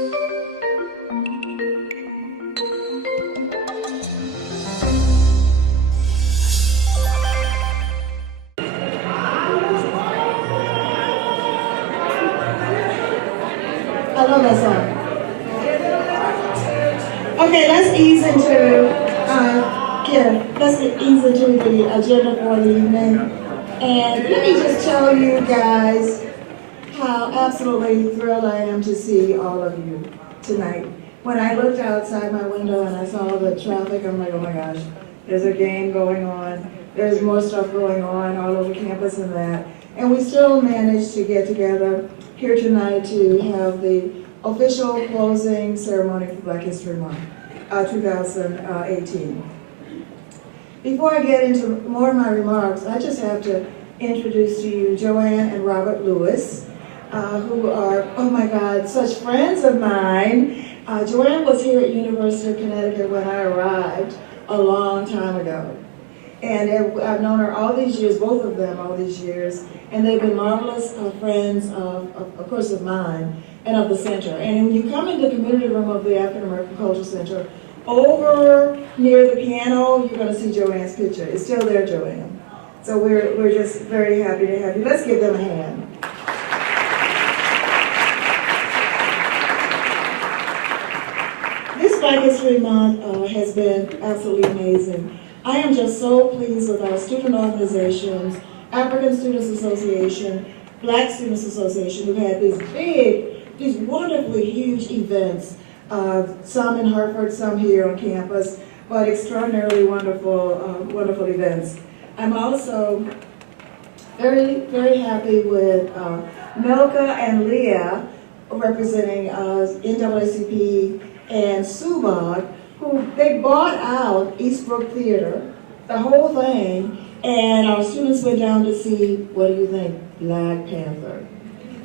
I love that song. Okay, let's ease into the agenda for the evening. And let me just tell you guys how absolutely thrilled I am to see all of you tonight. When I looked outside my window and I saw the traffic, I'm like, oh my gosh, there's a game going on. There's more stuff going on all over campus and that. And we still managed to get together here tonight to have the official closing ceremony for Black History Month, 2018. Before I get into more of my remarks, I just have to introduce to you Joanne and Robert Lewis, who are, oh my God, such friends of mine. Joanne was here at University of Connecticut when I arrived a long time ago. And I've known her all these years, both of them all these years, and they've been marvelous friends, of course, of mine and of the center. And when you come in the community room of the African American Cultural Center, over near the piano, you're going to see Joanne's picture. It's still there, Joanne. So we're just very happy to have you. Let's give them a hand. This Black History Month has been absolutely amazing. I am just so pleased with our student organizations, African Students Association, Black Students Association, who've had these wonderfully huge events, some in Hartford, some here on campus, but extraordinarily wonderful events. I'm also very, very happy with Milka and Leah representing NAACP and SUBOG, who they bought out Eastbrook Theater, the whole thing, and our students went down to see, what do you think, Black Panther.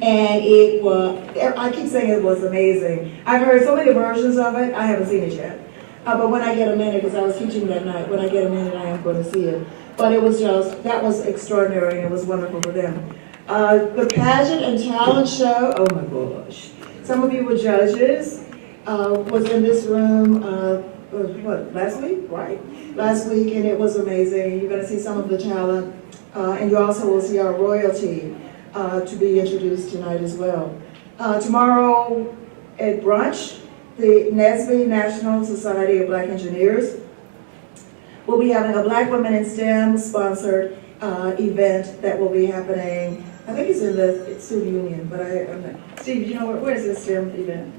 And it was, I keep saying it was amazing. I've heard so many versions of it, I haven't seen it yet. But when I get a minute, because I was teaching that night, when I get a minute I am going to see it. But it was just, that was extraordinary and it was wonderful for them. The pageant and talent show, oh my gosh. Some of you were judges. Was in this room, last week, right? Last week, and it was amazing. You're going to see some of the talent, and you also will see our royalty to be introduced tonight as well. Tomorrow at brunch, the NSBE, National Society of Black Engineers, will be having a Black Women in STEM sponsored event that will be happening, I think it's in the Student Union, but I'm not. Steve, do you know where is this STEM event?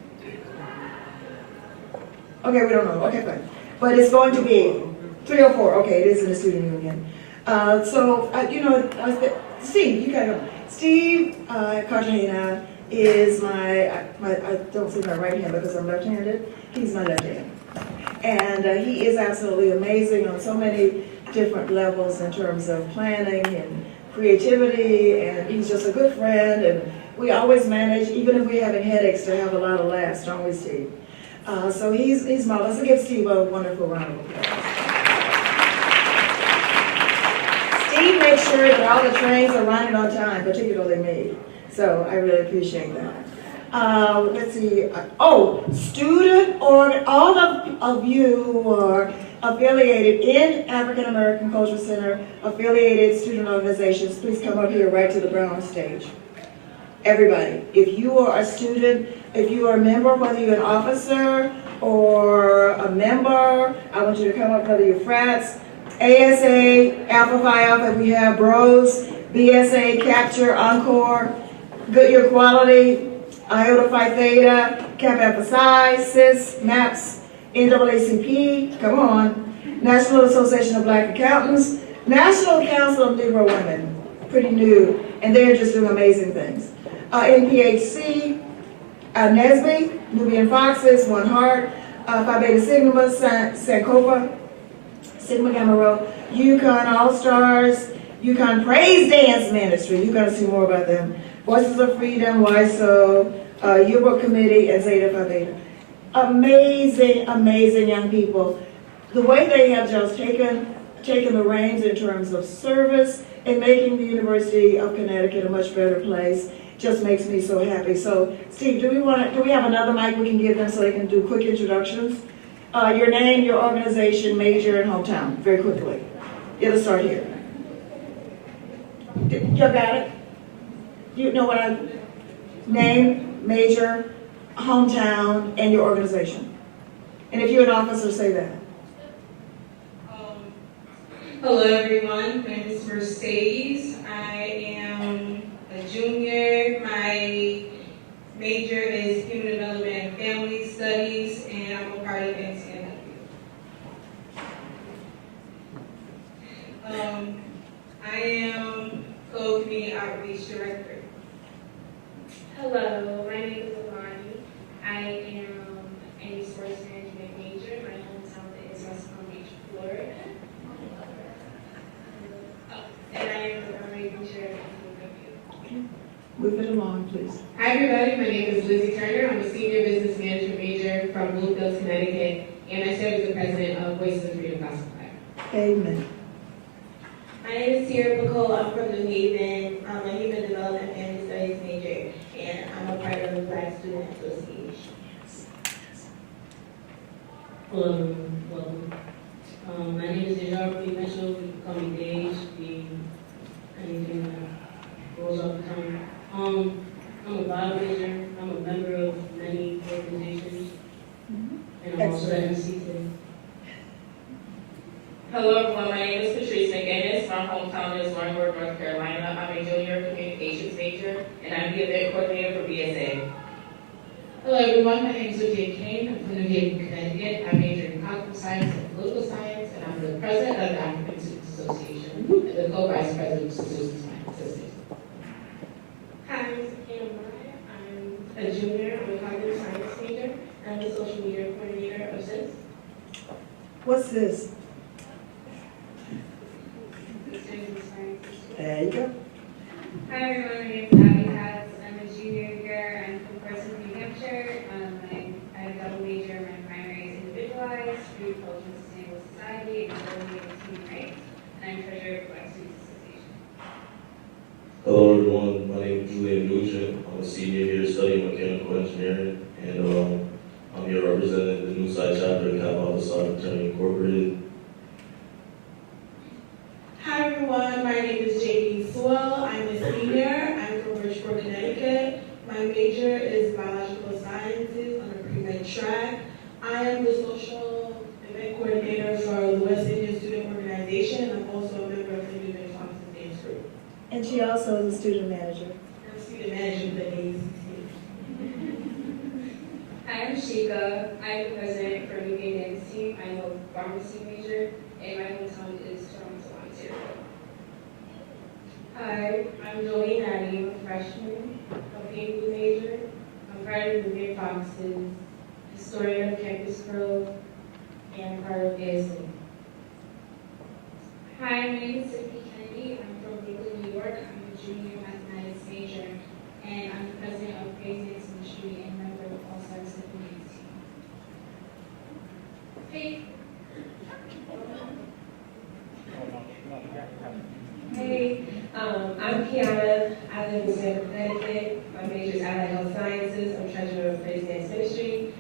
Okay, we don't know. Okay, fine. But it's going to be 304. Okay, it is in the Student Union. Steve, you gotta go. Steve Cartagena is I don't say my right hand because I'm left-handed. He's my left hand. And he is absolutely amazing on so many different levels in terms of planning and creativity, and he's just a good friend, and we always manage, even if we're having headaches, to have a lot of laughs, don't we, Steve? So he's marvelous. Let's give Steve a wonderful round of applause. Steve makes sure that all the trains are running on time, particularly me. So I really appreciate that. Let's see. All of you who are affiliated in African American Cultural Center, affiliated student organizations, please come up here right to the brown stage. Everybody, if you are a student, if you are a member, whether you're an officer or a member, I want you to come up, whether you're frats, ASA, Alpha Phi Alpha, we have Bros, BSA, Capture, Encore, Goodyear Quality, Iota Phi Theta, Kappa Alpha Psi, CIS, MAPS, NAACP, come on, National Association of Black Accountants, National Council of Negro Women, pretty new, and they're just doing amazing things. NPHC, NSBE, Nubian Foxes, One Heart, Phi Beta Sigma, Sankofa, Sigma Gamma Rho, UConn All-Stars, UConn Praise Dance Ministry, you're going to see more about them, Voices of Freedom, WISO, Yearbook Committee, and Zeta Phi Beta. Amazing, amazing young people. The way they have just taken the reins in terms of service and making the University of Connecticut a much better place. just makes me so happy. So, Steve, do we have another mic we can give them so they can do quick introductions? Your name, your organization, major, and hometown, very quickly. It'll start here. You got it? You know what I, name, major, hometown, and your organization. And if you're an officer, say that. Hello everyone, my name is Mercedes. I am a junior. My major is Human Development and Family Studies, and I'm a part of NCNW. I am Co-Community Outreach Director. Hello, my name is Alani. I am a sports management major. My hometown is West Palm Beach, Florida. And I am the primary teacher at NCW. Move it along, please. Hi everybody, my name is Lizzie Turner. I'm a senior business management major from Bloomfield, Connecticut, and I serve as the president of Voices of Freedom Classified. Amen. My name is Sierra Bacole. I'm from New Haven. I'm a Human Development and Family Studies major, and I'm a part of the Black Student Association. Hello, everyone. Welcome. My name is Dejarpy Mitchell. You can call me Dage. Anything that rolls off the tongue. I'm a bio major. I'm a member of many organizations, and I'm also an MC today. Hello everyone, my name is Patrice McGinnis. My hometown is Lawrenceburg, North Carolina. I'm a junior communications major, and I'm the event coordinator for BSA. Hello everyone, my name is Lydia Kane. I'm from New Haven, Connecticut. I major in cognitive science and political science, and I'm the president of the African Students Association and the co-vice president of Students Association. Hi, I'm Sakina Maya. I'm a junior. I'm a cognitive science major. I'm the social media coordinator of SIS. What's this? There you go. Hi everyone, my name is Abby Katz. I'm a junior here. I'm from Portsmouth, New Hampshire. I have a double major. My primary is individualized, food, culture, and sustainable society, and double major is human rights. And I'm treasurer of Black Students Association. Hello everyone, my name is Julian Nugent. I'm a senior here studying mechanical engineering, and I'm here representing the New Side chapter of Kappa Alpha Psi Fraternity Incorporated. Hi everyone, my name is JD Sewell. I'm a senior. I'm from Richmond, Connecticut. My major is biological sciences on a pre-med track. I am the social event coordinator for the West Indian Student Organization. I'm also a member of the New York Thompson Dance Group. And she also is a student manager. I'm a student manager for the ACC. Hi, I'm Shika. I'm the president for New Gay Dance Team. I'm a pharmacy major, and my hometown is Toronto, Ontario. Hi, I'm Jolene Addy. I'm a freshman, a pink blue major. I'm part of the New York Foxes, historian of Campus Grove, and part of ASA. Hi, my name is Sophie Kennedy. I'm from Brooklyn, New York. I'm a junior mathematics major, and I'm the president of Praise Dance Ministry and member of All Stars of the Dance Team. Hey. Hey, I'm Kiana. I live in Stamford, Connecticut. My major is Allied Health Sciences. I'm treasurer of Praise Dance Ministry.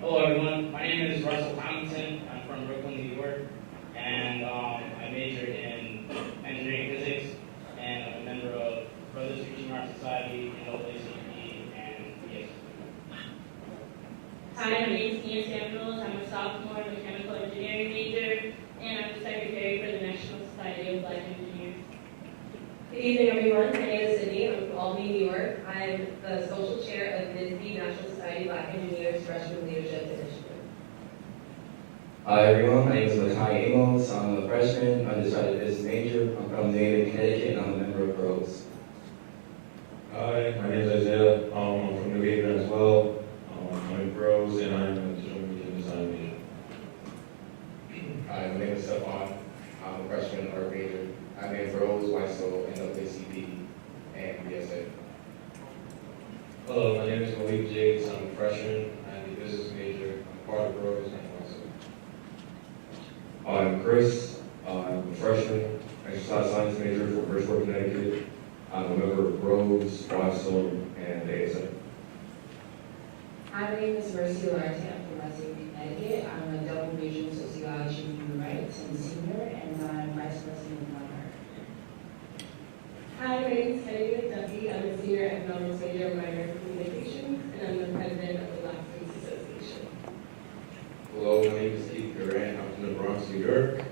Hello everyone, my name is Russell Tomlinson. I'm from Brooklyn, New York, and I majored in engineering physics, and I'm a member of Brothers Teaching Art Society, NAACP, and yes. Hi, my name is Ian Samuels. I'm a sophomore in mechanical engineering major, and I'm the secretary for the National Society of Black Engineers. Good evening, everyone. My name is Sydney. I'm from Albany, New York. I'm the social chair of NISD, National Society of Black Engineers Freshman Leadership Initiative. Hi everyone, my name is Makai Amos. I'm a freshman, undecided business major. I'm from New Haven, Connecticut, and I'm a member of Rose. Hi, my name is Isaiah. I'm from New Haven as well. I'm in Rose, and I'm a digital media design major. Hi, my name is Stephon. I'm a freshman art major. I'm in Rose, YSO, NAACP, and BSA. Hello, my name is Malik Jakes. I'm a freshman. I'm a business major. I'm part of Rose and YSO. I'm Chris. I'm a freshman. exercise science major from Bridgeport, Connecticut. I'm a member of Rose, WASO, and ASA. Hi, my name is Mercy Larte. I'm from Western Connecticut. I'm a double major in sociology and human rights and senior, and I'm vice president of Bakari. Hi, my name is Kennedy Duffy. I'm a senior economics major, minor in communications, and I'm the president of the Black Students Association. Hello, my name is Keith Durant. I'm from the Bronx, New York.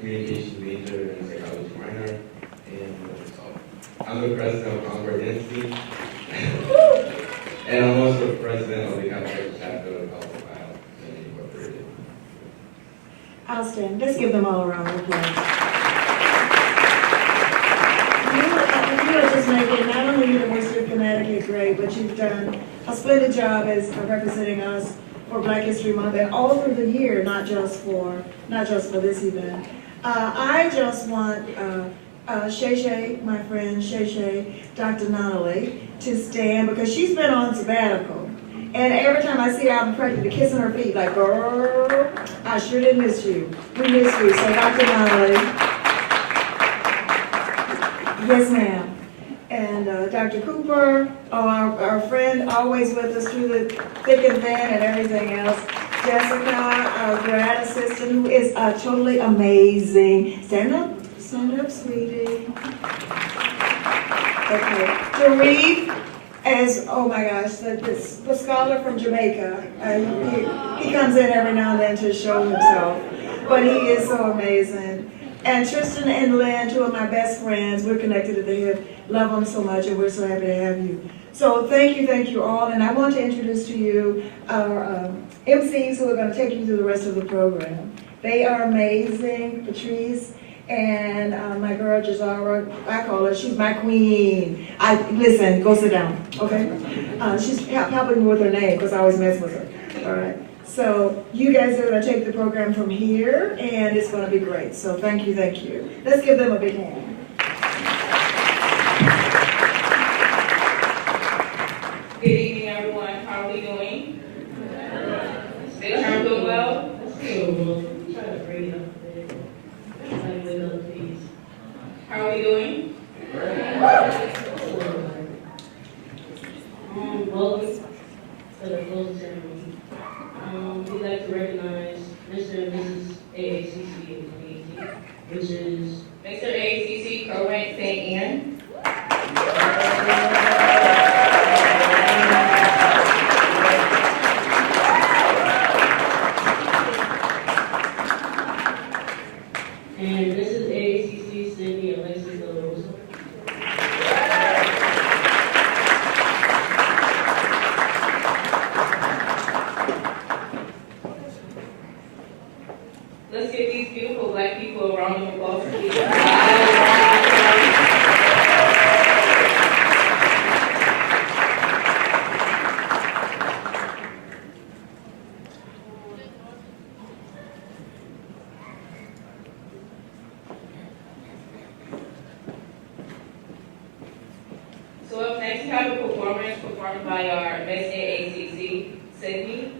Communications major and psychology minor. And I'm the president of Concord Density. And I'm also the president of the Catholic chapter of Alpha File Incorporated. Outstanding. Let's give them all a round of applause. You are just making not only University of Connecticut great, but you've done a splendid job as representing us for Black History Month and all through the year, not just for this event. I just want Shay Shay, my friend Shay Shay, Dr. Nonnally, to stand because she's been on sabbatical. And every time I see her, I'm practically kissing her feet like, girl, I sure did miss you. We miss you. So Dr. Nonnally. Yes, ma'am. And Dr. Cooper, our friend, always with us through the thick and thin and everything else. Jessica, our grad assistant, who is totally amazing. Stand up, sweetie. Okay. Jarif, as, oh my gosh, the scholar from Jamaica. He comes in every now and then to show himself, but he is so amazing. And Tristan and Lynn, two of my best friends, we're connected at the hip. Love them so much, and we're so happy to have you. So thank you all. And I want to introduce to you our MCs who are going to take you through the rest of the program. They are amazing. Patrice and my girl Jazara, I call her, she's my queen. Listen, go sit down, okay? She's helping me with her name because I always mess with her, all right? So you guys are going to take the program from here, and it's going to be great. So thank you. Let's give them a big hand. Good evening, everyone. How are we doing? Still doing well? Try to bring it up a bit. Like with other please. How are we doing? Welcome to the closing ceremony. We'd like to recognize Mr. and Mrs. AACC in 2018, which is Mr. AACC, Correct St. Anne. and Mrs. AACC Sydney Alexis De La Rosa. Let's give these beautiful Black people a round of applause. So up next, we have a performance performed by our Miss AACC, Sydney.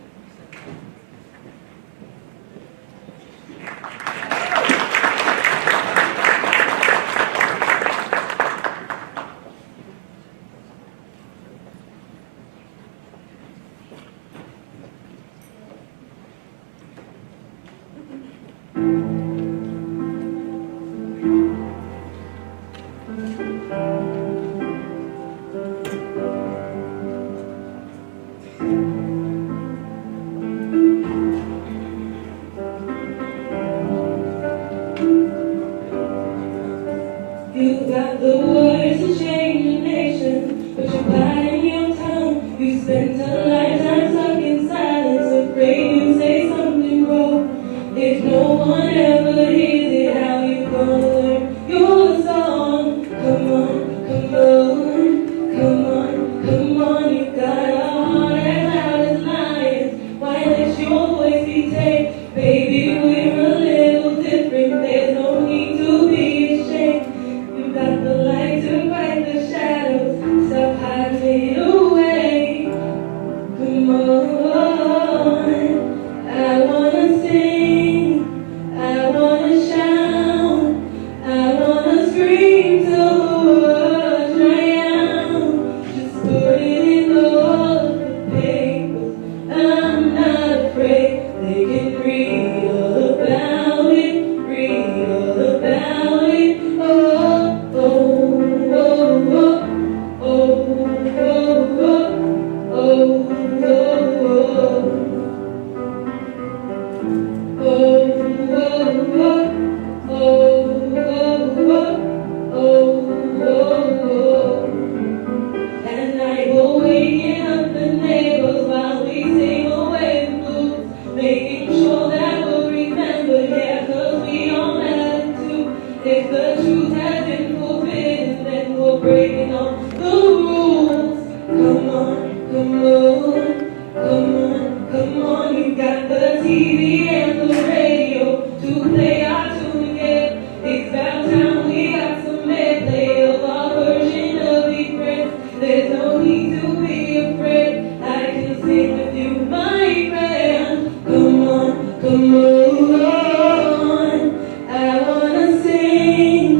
need to be afraid. I can sing with you, my friend. Come on, come on. I wanna sing,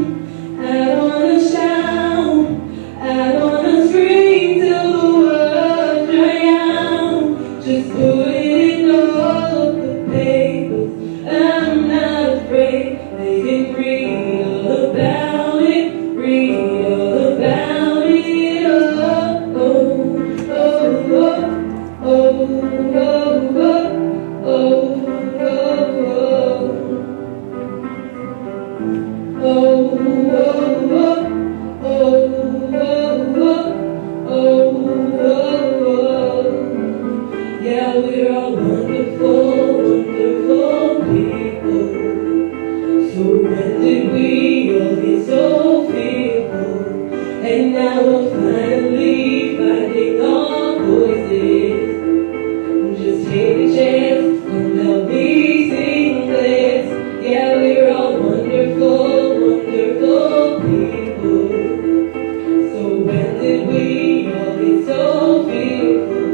I wanna shout, I wanna scream till the world dry out. Just put it in all of the papers. I'm not afraid. They can read all about it, read all about it. Oh, oh, oh, oh, oh, oh, oh, oh, oh, oh, yeah, we're all wonderful, wonderful people. So when did we all get so fearful? And now we're finally finding our voices. Just take a chance, come help me sing this. Yeah, we're all wonderful, wonderful people. So when did we all get so fearful?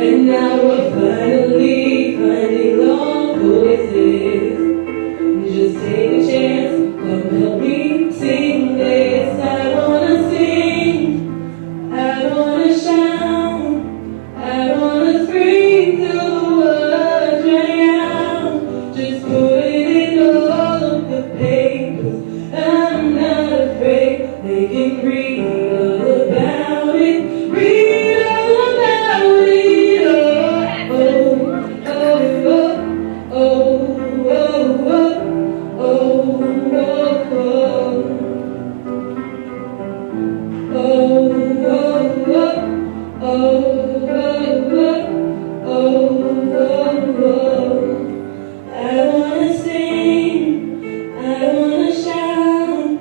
And now we're finally finding our voices. Just take a chance, come help me sing this. I wanna sing, I wanna shout, I wanna scream till the world dry out. Just put it in all of the papers. I'm not afraid, they can read all about it, read all about it. Oh, oh, oh, oh, oh, oh, oh, oh, oh, oh, I wanna sing, I wanna shout,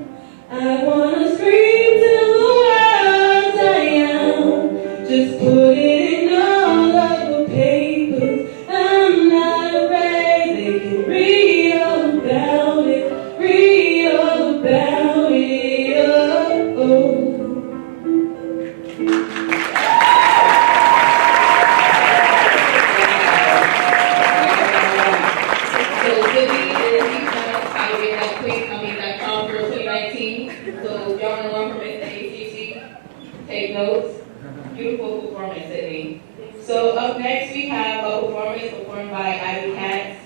I wanna scream till the world die out. Just put it in all of the papers. I'm not afraid, they can read all about it, read all about it. Oh, oh. So Vivi is how we have that crown for 2019. So y'all want to run from ACC? Take notes. Beautiful performance, Sydney. So up next we have a performance performed by Ivy Katz.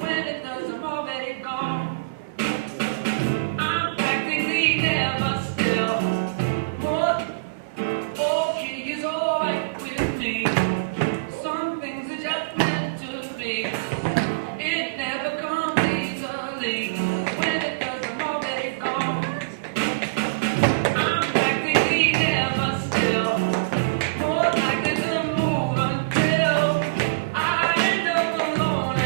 When it does, I'm already gone. I'm practically never still. More okay is alright with me. Some things are just meant to be. It never comes easily. When it does, I'm already gone. I'm practically never still. More likely to move until I end up alone.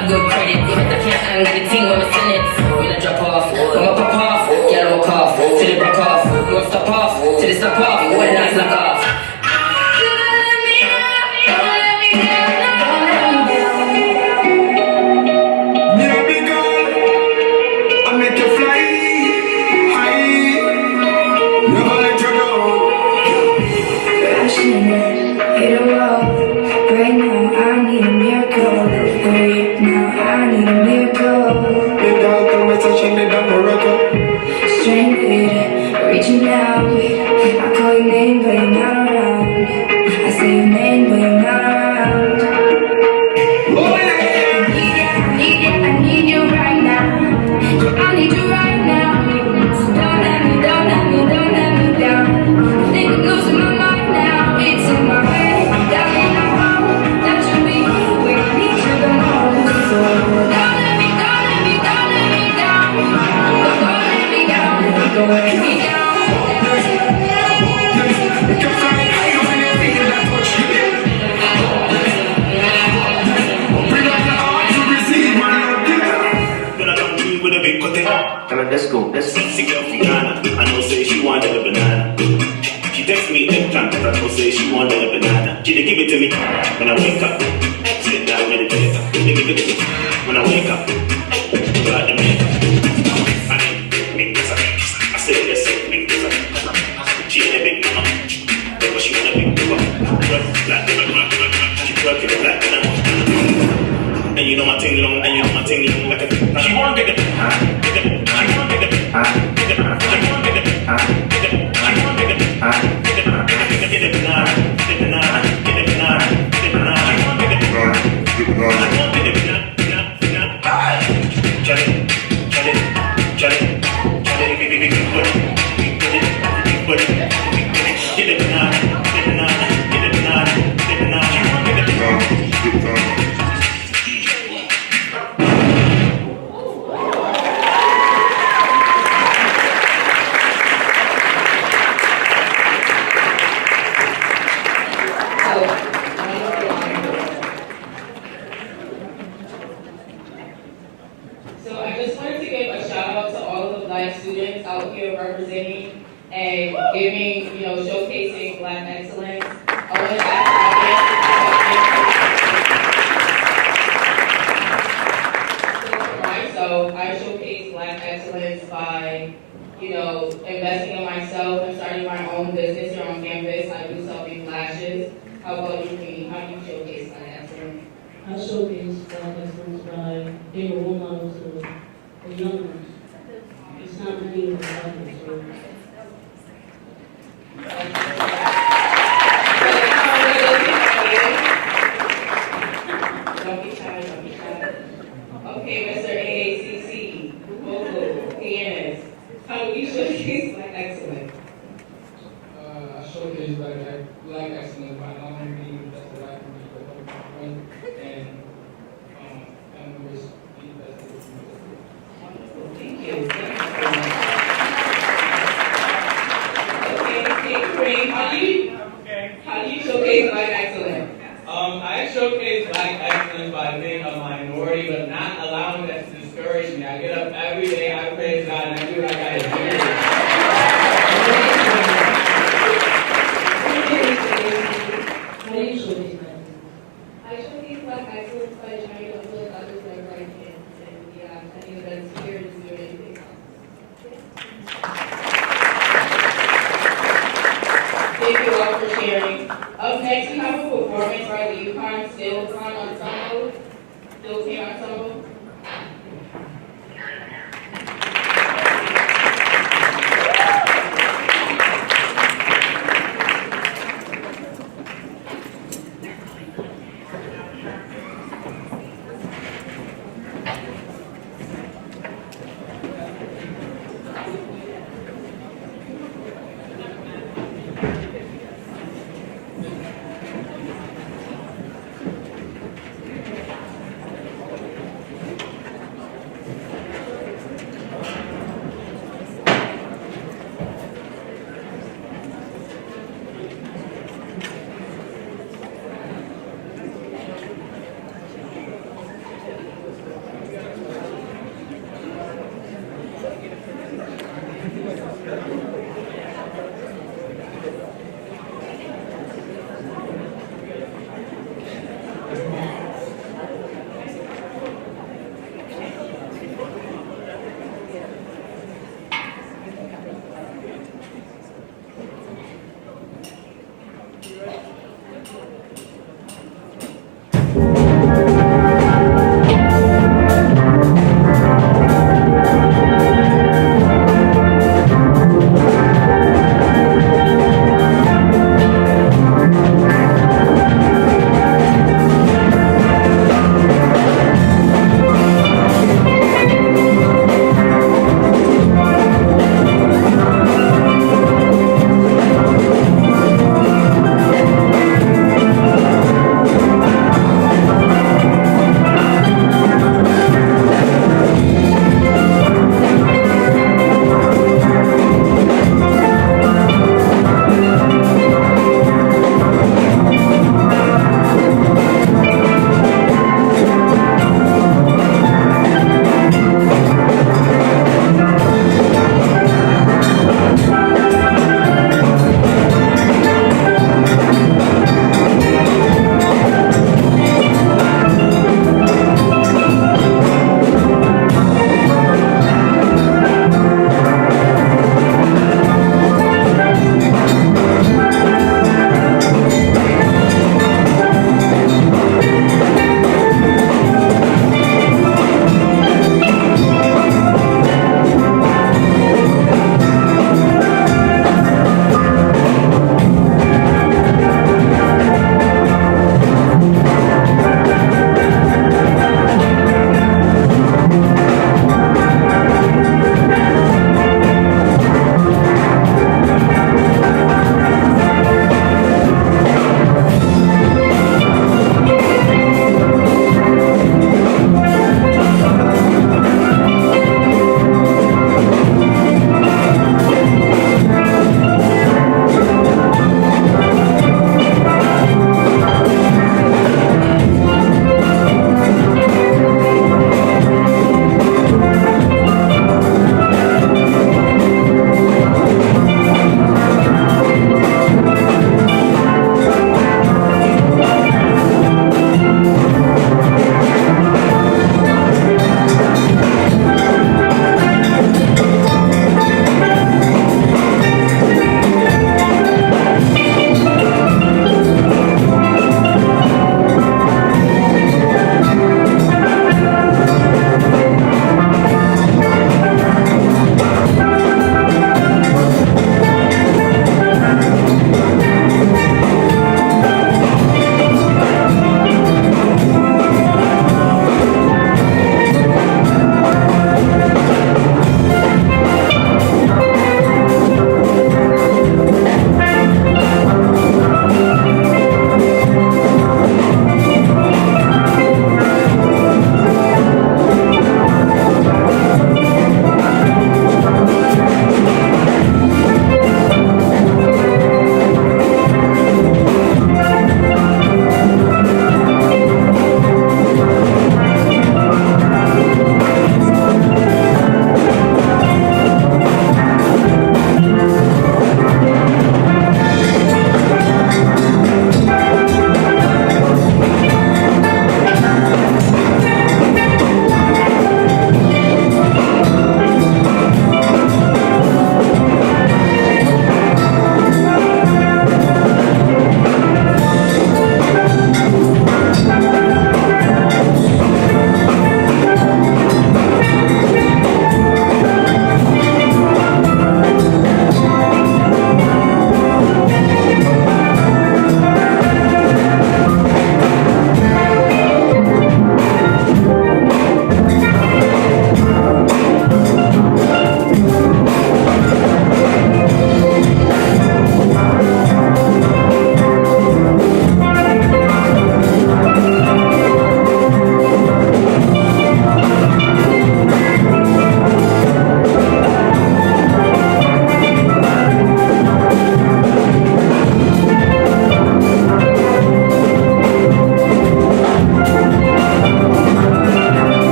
have good credit. I can't handle the team when we send it. When I drop off, when I pop off, yeah, I walk off, till they break off. You won't stop off, till they stop off. When the lights knock off. Reaching out, I call your name, but you're not around. I say your name, but you're not around. I need you right now. I need you right now. So don't let me down. I think I'm losing my mind now. It's in my head, that means I know that you'll be here when I need you the most. So don't let me down. Don't let me down. Don't let me down. Let's go. Let's sexy girl from Ghana. I know say she wanted a banana. She text me eggplant, but I know say she wanted a banana. She dey give it to me when I wake up. Sit down, meditate. They give it to me when I wake up. Got the make. I mean, make this up. I said yes, make this up. She ain't a big mama, but she want a big papa. She twerking black and I'm. And you know my ting long, like a. She want get it. So I just wanted to give a shout out to all of the Black students out here representing and giving, showcasing Black excellence. I want to ask so I showcase Black excellence by, investing in myself and starting my own business here on campus. I do selfie flashes. How about you, Queen? How do you showcase Black excellence? I showcase Black excellence by being a role model to the young ones. It's not really what happens. Don't be shy. Okay, Mr. AACC, vocal, pianist. How do you showcase Black excellence? I showcase Black excellence by not only being the best that I can be, but helping my friends and members be the best that they can be. Wonderful, thank you. Okay, Kareem, how do you showcase Black excellence? I showcase Black excellence by being a minority, but not allowing that to discourage me. I get up every day, I praise God, and I do what I gotta do. How do you showcase that? I showcase Black excellence by trying to uplift others that are Black kids, and attending events here and doing anything else. Thank you all for sharing. Up next, we have a performance by the UConn Still Team Ensemble.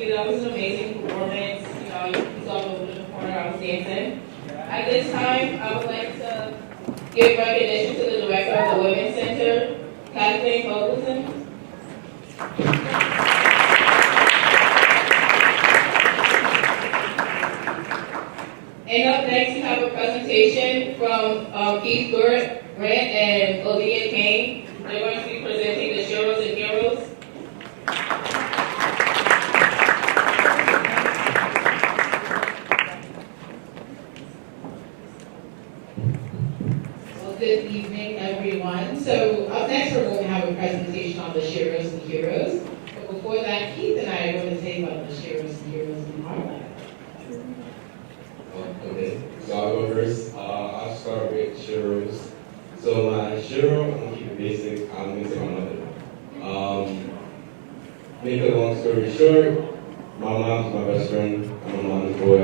you. That was an amazing performance. You know, you saw me over in the corner, I was dancing. At this time, I would like to give recognition to the director of the Women's Center, Kathleen Fogelson. And up next, we have a presentation from Keith Grant and Olivia Kane. They're going to be presenting the Sheroes and Heroes. Well, good evening, everyone. So up next, we're going to have a presentation on the Sheroes and Heroes. But before that, Keith and I are going to tell you about the Sheroes and Heroes in our life. Okay, so I'll go first. I'll start with Sheroes. So my Shero, I'm gonna keep it basic. I'm gonna say my mother. Make a long story short, my mom's my best friend. I'm a mama's boy.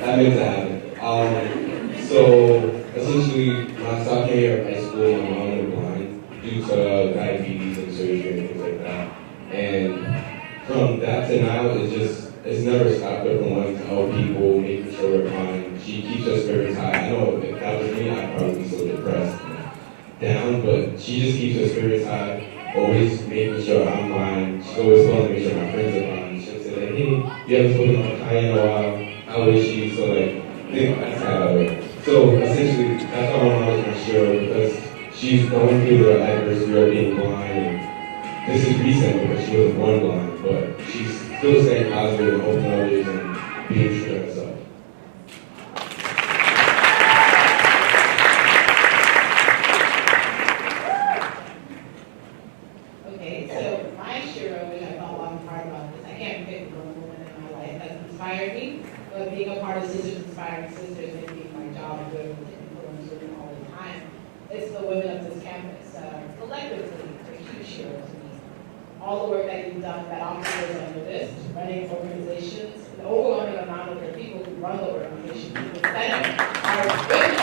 That makes it happen. So essentially, when I stopped here at high school, my mom went blind due to diabetes and surgery and things like that. And from that to now, it's never stopped her from wanting to help people, making sure we're fine. She keeps her spirits high. I know if that was me, I'd probably be so depressed and down, but she just keeps her spirits high, always making sure I'm fine. She's always calling to make sure my friends are fine. She'll say like, hey, you haven't spoken to Kai in a while. How is she? So like, that's how I work. So essentially, that's why my mom is my hero, because she's going through the adversity of being blind. This is recent because she was born blind, but she's still staying positive and helping others and being true to herself. Okay, so my Shero, which I thought long and hard about this, I can't pick one woman in my life that inspired me, but being a part of Sisters Inspiring Sisters and being my job and doing influence women all the time, it's the women of this campus. Collectively, they're huge heroes to me. All the work that you've done that operates under this, running organizations, the overwhelming amount of the people who run the organization in the center are women.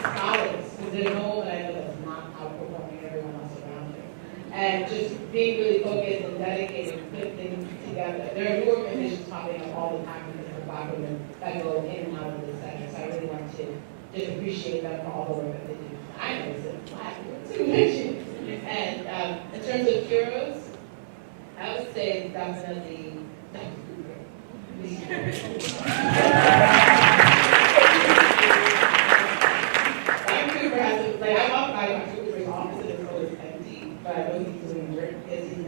Scholars, because there's no woman I know that's not outperforming everyone else around her. And just being really focused and dedicated to put things together. There are new organizations popping up all the time because of Black women that go in and out of the center. So I really want to just appreciate them for all the work that they do. I know it's a Black to mention. And in terms of heroes, I would say definitely Dr. Cooper has, like, I walk by Dr. Cooper's office and it's always empty, but I know he's doing work because he's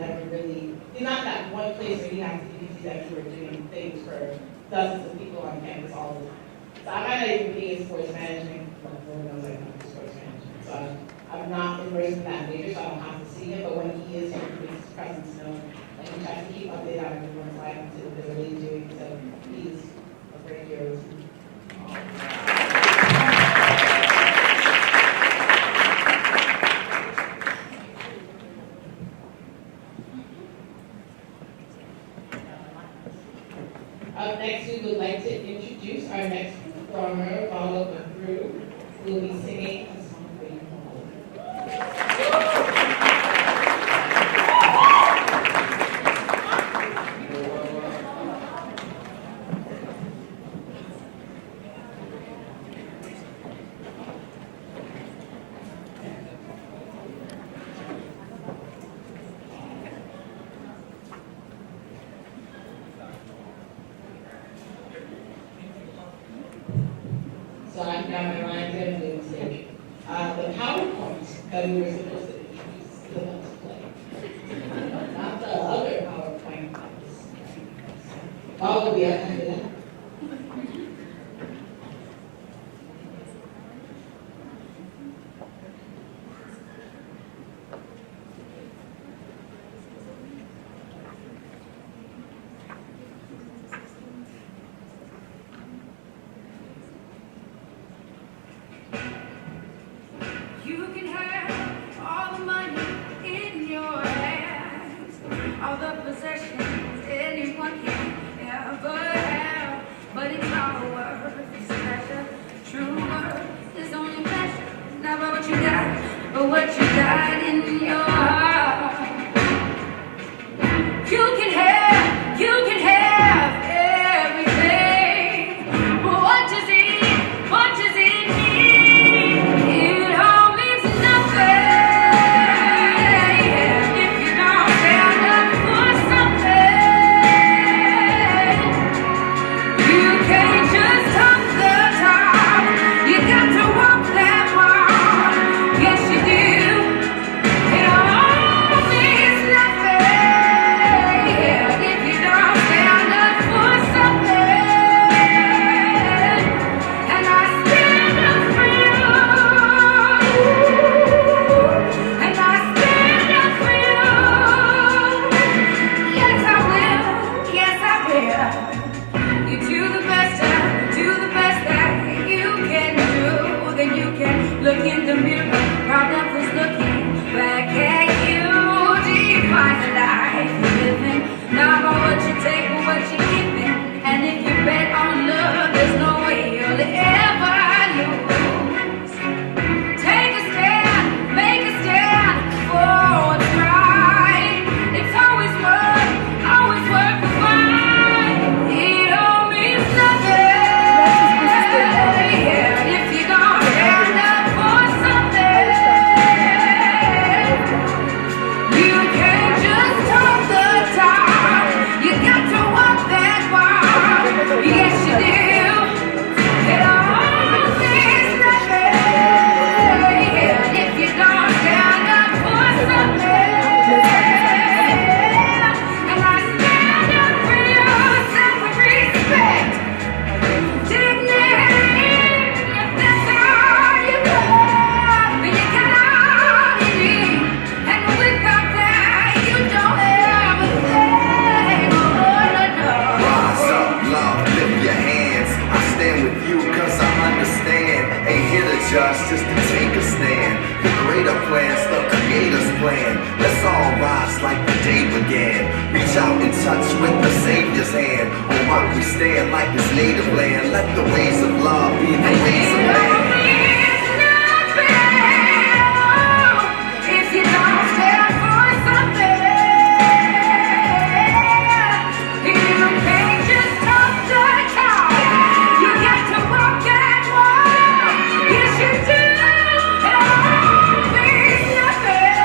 not that one place where he has to be, he's everywhere doing things for dozens of people on campus all the time. So I might not even be in sports management, but no one knows I know sports management. So I'm not immersed in that major, so I don't have to see him, but when he is here, he makes his presence known. And he tries to keep updated on everyone's life and what they're really doing, so he's a great hero to me. Up next, we would like to introduce our next performer, Paula Bakari, who will be singing a song for you. So I've got my lines in the mistake. The PowerPoint that we were supposed to introduce is about to play. Not the other PowerPoint. All will be up under that. You can have all what you got in your heart. You can have everything. But what does it mean? It all means nothing if you don't stand up for something. You can't just talk the talk. You got to walk that walk. Yes, you do. It all means nothing if you don't stand up for something. And I stand up for you. And I stand up for you. Yes, I will. Yes, I will. You do the best that you can do. Then you can look in the mirror, proud of who's looking back at you. Define the life you're living, not by what you take but what you're giving. And if you bet on love, there's no way you'll ever lose. Take a stand, make a stand for what's right. It's always worth the fight. It all means nothing if you don't stand up for something. You can't just talk the talk. You got to walk that walk. Yes, you do. It all means nothing if you don't stand up for something. And I stand up for you, self-respect, dignity. If that's all you got, then you got all you need. And without that, you don't have a thing. Oh, no. Rise up, love, lift your hands. I stand with you cause I understand. Ain't here to judge, just to take a stand. The greater plans, the creator's plan. Let's all rise like the day began. Reach out and touch with the Savior's hand. On rock we stand like this native land. Let the ways of love be the ways of man. If you don't stand for something, you can't just talk the talk. You got to walk that walk. Yes, you do. It all means nothing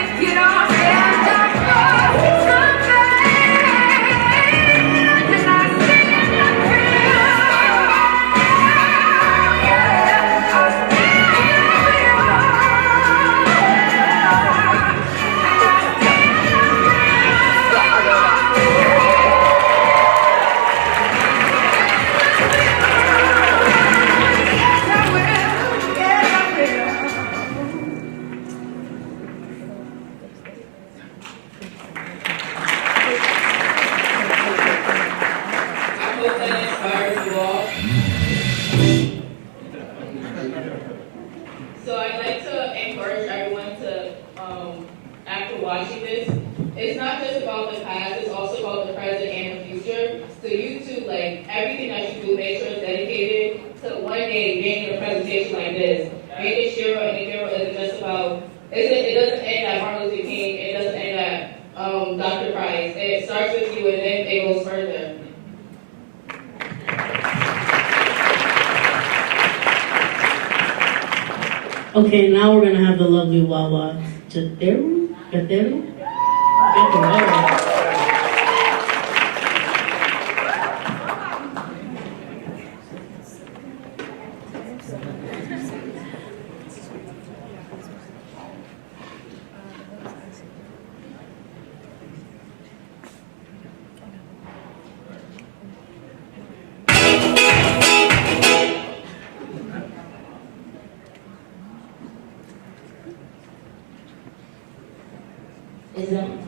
if you don't stand up for something. And I stand up for you. I hope that inspires you all. So I'd like to encourage everyone to, after watching this, it's not just about the past, it's also about the present and the future. So you too, like, everything that you do, make sure it's dedicated to one day being in a presentation like this. Making sure and the camera isn't just about, it doesn't end at Martin Luther King, it doesn't end at Dr. Price. It starts with you and then it goes further. Okay, now we're gonna have the lovely Wawa Jateru. Is it on?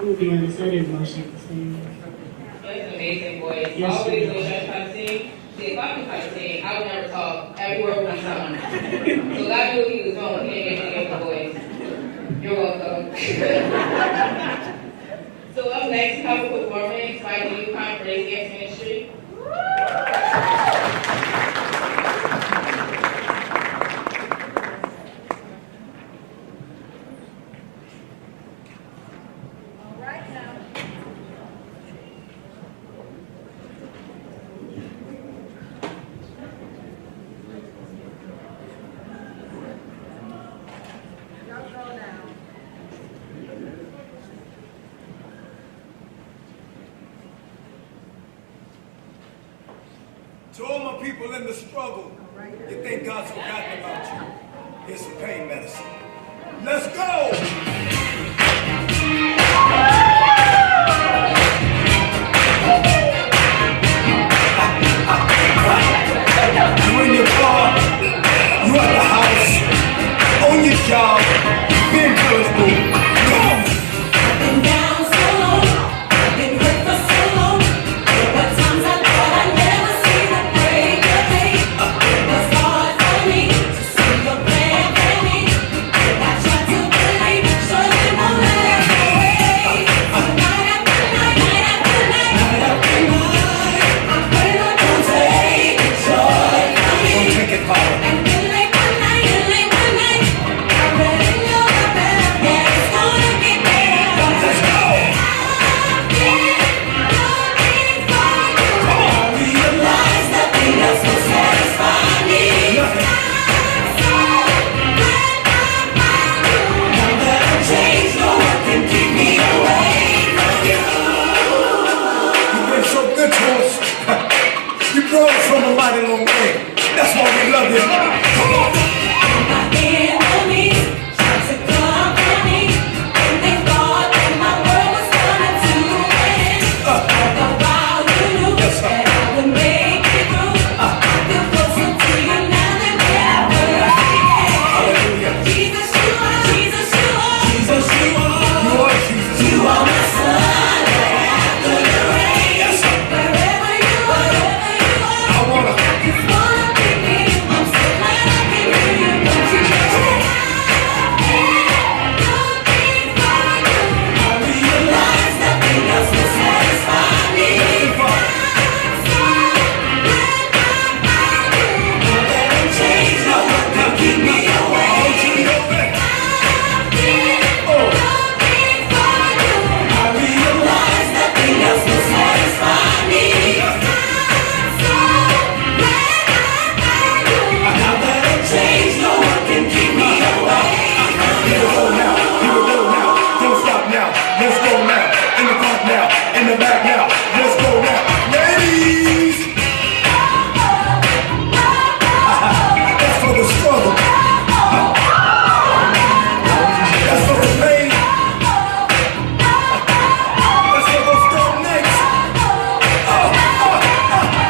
school be undecided while she was singing. You have an amazing voice. Yes, I always she wish I does. tried to sing. See, if I could try to sing, I would never talk. Every word would be sung. So God knew what he was doing when he didn't give me the voice. You're welcome. So up next, we have a performance by the UConn Praise Dance Ministry. To all my people in the struggle, you think God's forgotten about you. Here's some pain medicine. Let's go! You in your car, you at the house, on your job, be encouraged, boo. Come on! Been down so long, been hurt for so long. There were times I thought I'd never see the break of day. It was hard for me to see your plan for me. I tried to believe, so it won't last away. So night after night, night after night, night after night, I pray Lord don't take the joy from me. Don't take it, Father. And you late one night, I'm ready to know the best. Yeah, it's gonna get better. Let's go! Realize nothing else will satisfy me. Nothing. Now that I've changed, no one can keep me away from you. You've been so good to us. You brought us from a mighty long way. That's why we love you. Come on! My enemies tried to come for me, and they thought that my world was coming to an end. All the while you knew that I would make it through. I feel closer to you now than ever before. Hallelujah. Jesus, you are. Jesus, you are. Jesus, you are. You are Jesus. You are my sun after the rain. Yes, sir. Wherever you are, I wanna. just wanna be near you. I'm so glad I can hear you. Don't you just I realize nothing else will satisfy me. Change, no one can keep me away. I realize Nothing else will satisfy me. Now that I've changed, no one can keep me away. Here we go now. Here we go now. Don't stop now. Let's go now. In the front now. In the back now. Let's go now. Ladies! That's for the struggle. That's for the pain. That's for those strong necks.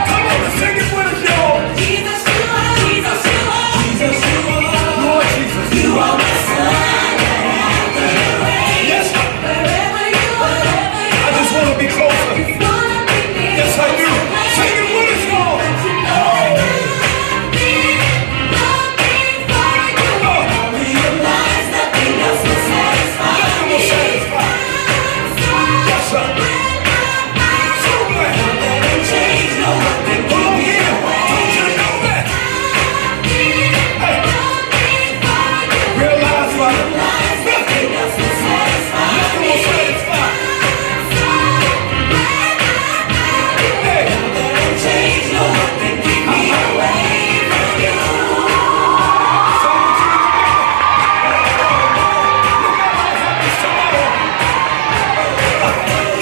Come on and sing it with us, y'all. Jesus, you are. Jesus, you are. Jesus, you are. Lord Jesus. You are my sun after the rain. Yes, Wherever you are, I just want to be closer. wanna be near. Yes, I do. Sing it with us, y'all. Realize nothing else will satisfy Nothing will satisfy. Yes, sir. So glad. change. No one can Come on keep me here. away. Don't you know that? Hey. Realize, Father. Nothing else will satisfy Nothing will satisfy. Hey. change. No one can keep me away from you.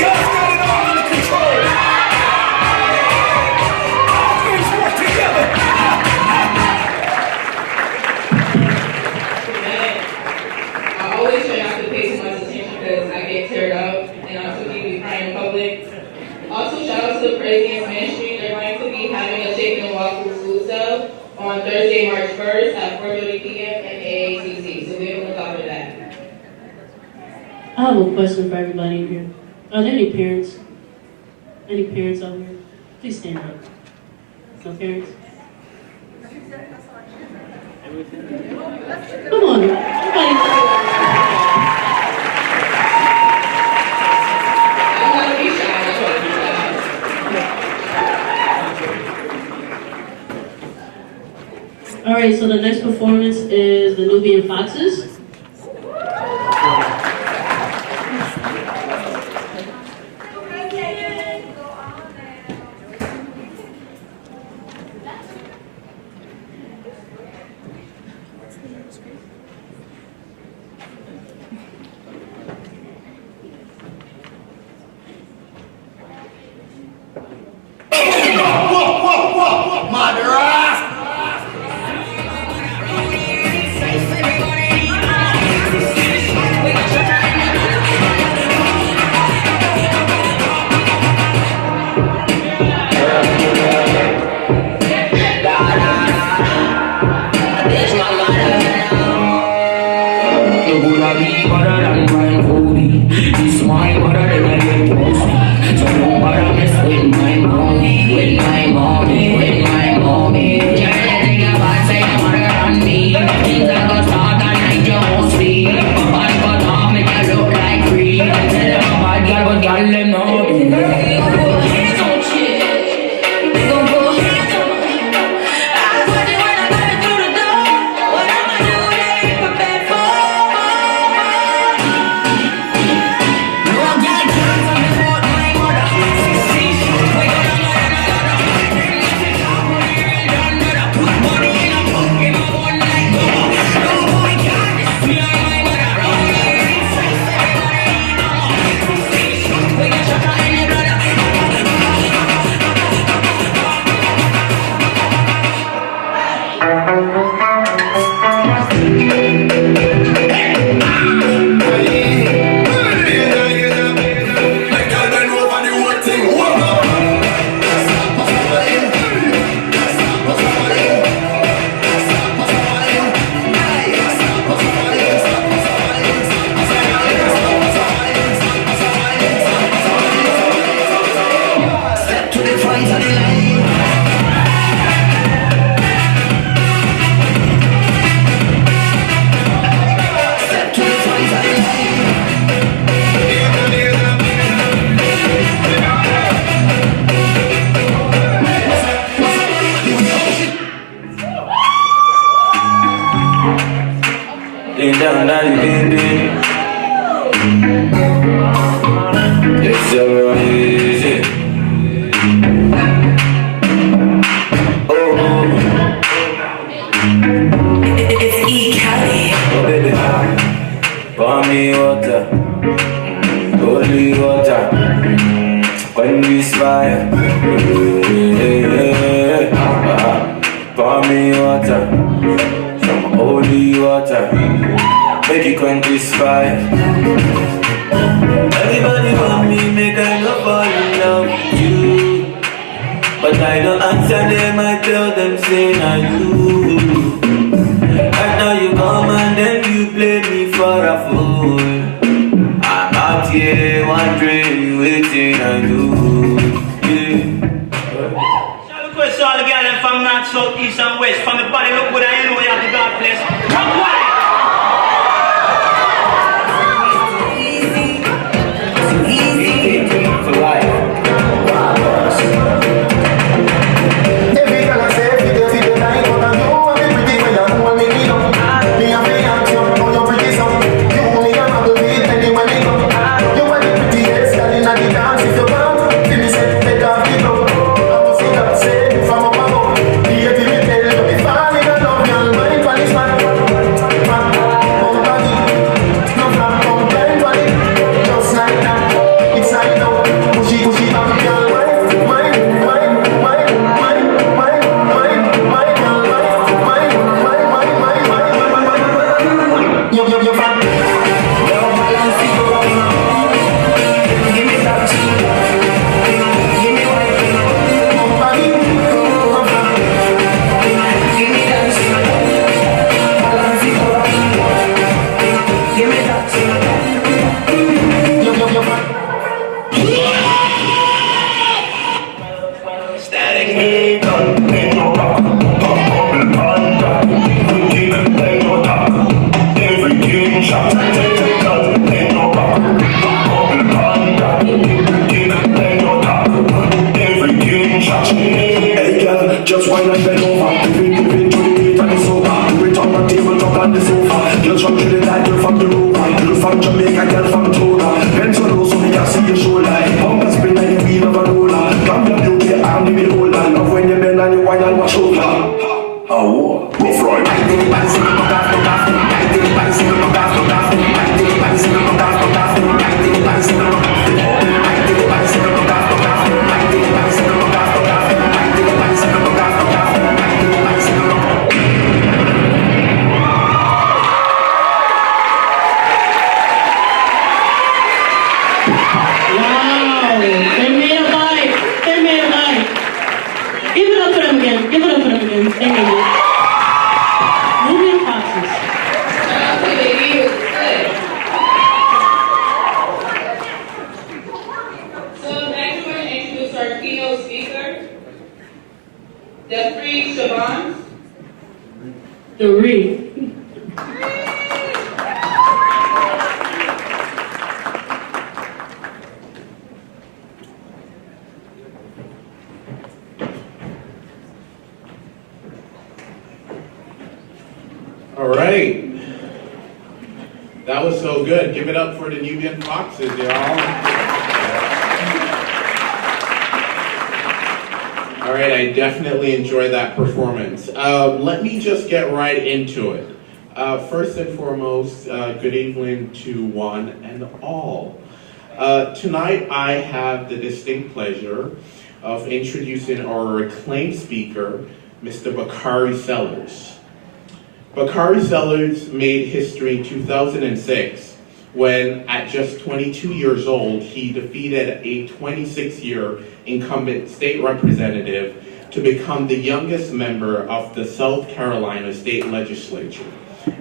God's got it all under control. All things work together. I always try not to pay too much attention because I get teared up and I'm too busy crying in public. Also, shout out to the Praise Dance Ministry. They're going to be having a Shake and Walk through school sale on Thursday, March 1st at 4:30 p.m. at AACC. So be on the lookout for that. I have a question. question for everybody in here. Are there any parents? Any parents out here? Please stand up. No parents? Come on. All right, so the next performance is the Nubian Foxes. Wow, they made a bite. They made a bite. Give it up for them again. Give it up for them again. They made it. Moving foxes. Shout out to the lady who was good. So next we're going to introduce our keynote speaker, Jeffrey Chavon. Three. All right. That was so good. Give it up for the Nubian Foxes, y'all. All right, I definitely enjoyed that performance. Let me just get right into it. First and foremost, good evening to one and all. Tonight, I have the distinct pleasure of introducing our acclaimed speaker, Mr. Bakari Sellers. Bakari Sellers made history in 2006 when, at just 22 years old, he defeated a 26-year incumbent state representative to become the youngest member of the South Carolina state legislature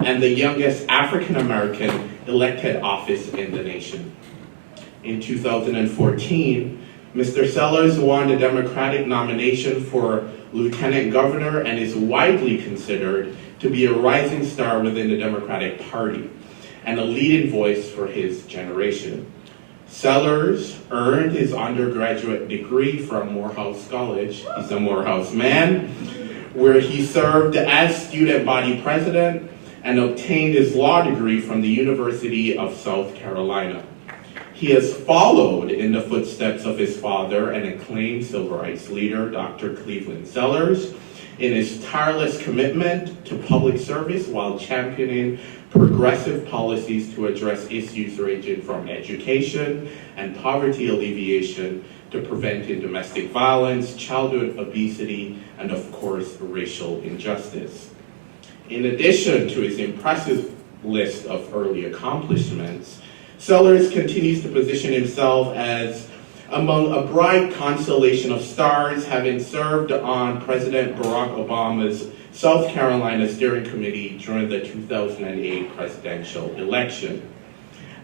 and the youngest African-American elected office in the nation. In 2014, Mr. Sellers won the Democratic nomination for lieutenant governor and is widely considered to be a rising star within the Democratic Party and a leading voice for his generation. Sellers earned his undergraduate degree from Morehouse College, he's a Morehouse man, where he served as student body president and obtained his law degree from the University of South Carolina. He has followed in the footsteps of his father and acclaimed civil rights leader, Dr. Cleveland Sellers, in his tireless commitment to public service while championing progressive policies to address issues ranging from education and poverty alleviation to preventing domestic violence, childhood obesity, and of course, racial injustice. In addition to his impressive list of early accomplishments, Sellers continues to position himself as among a bright constellation of stars, having served on President Barack Obama's South Carolina Steering Committee during the 2008 presidential election.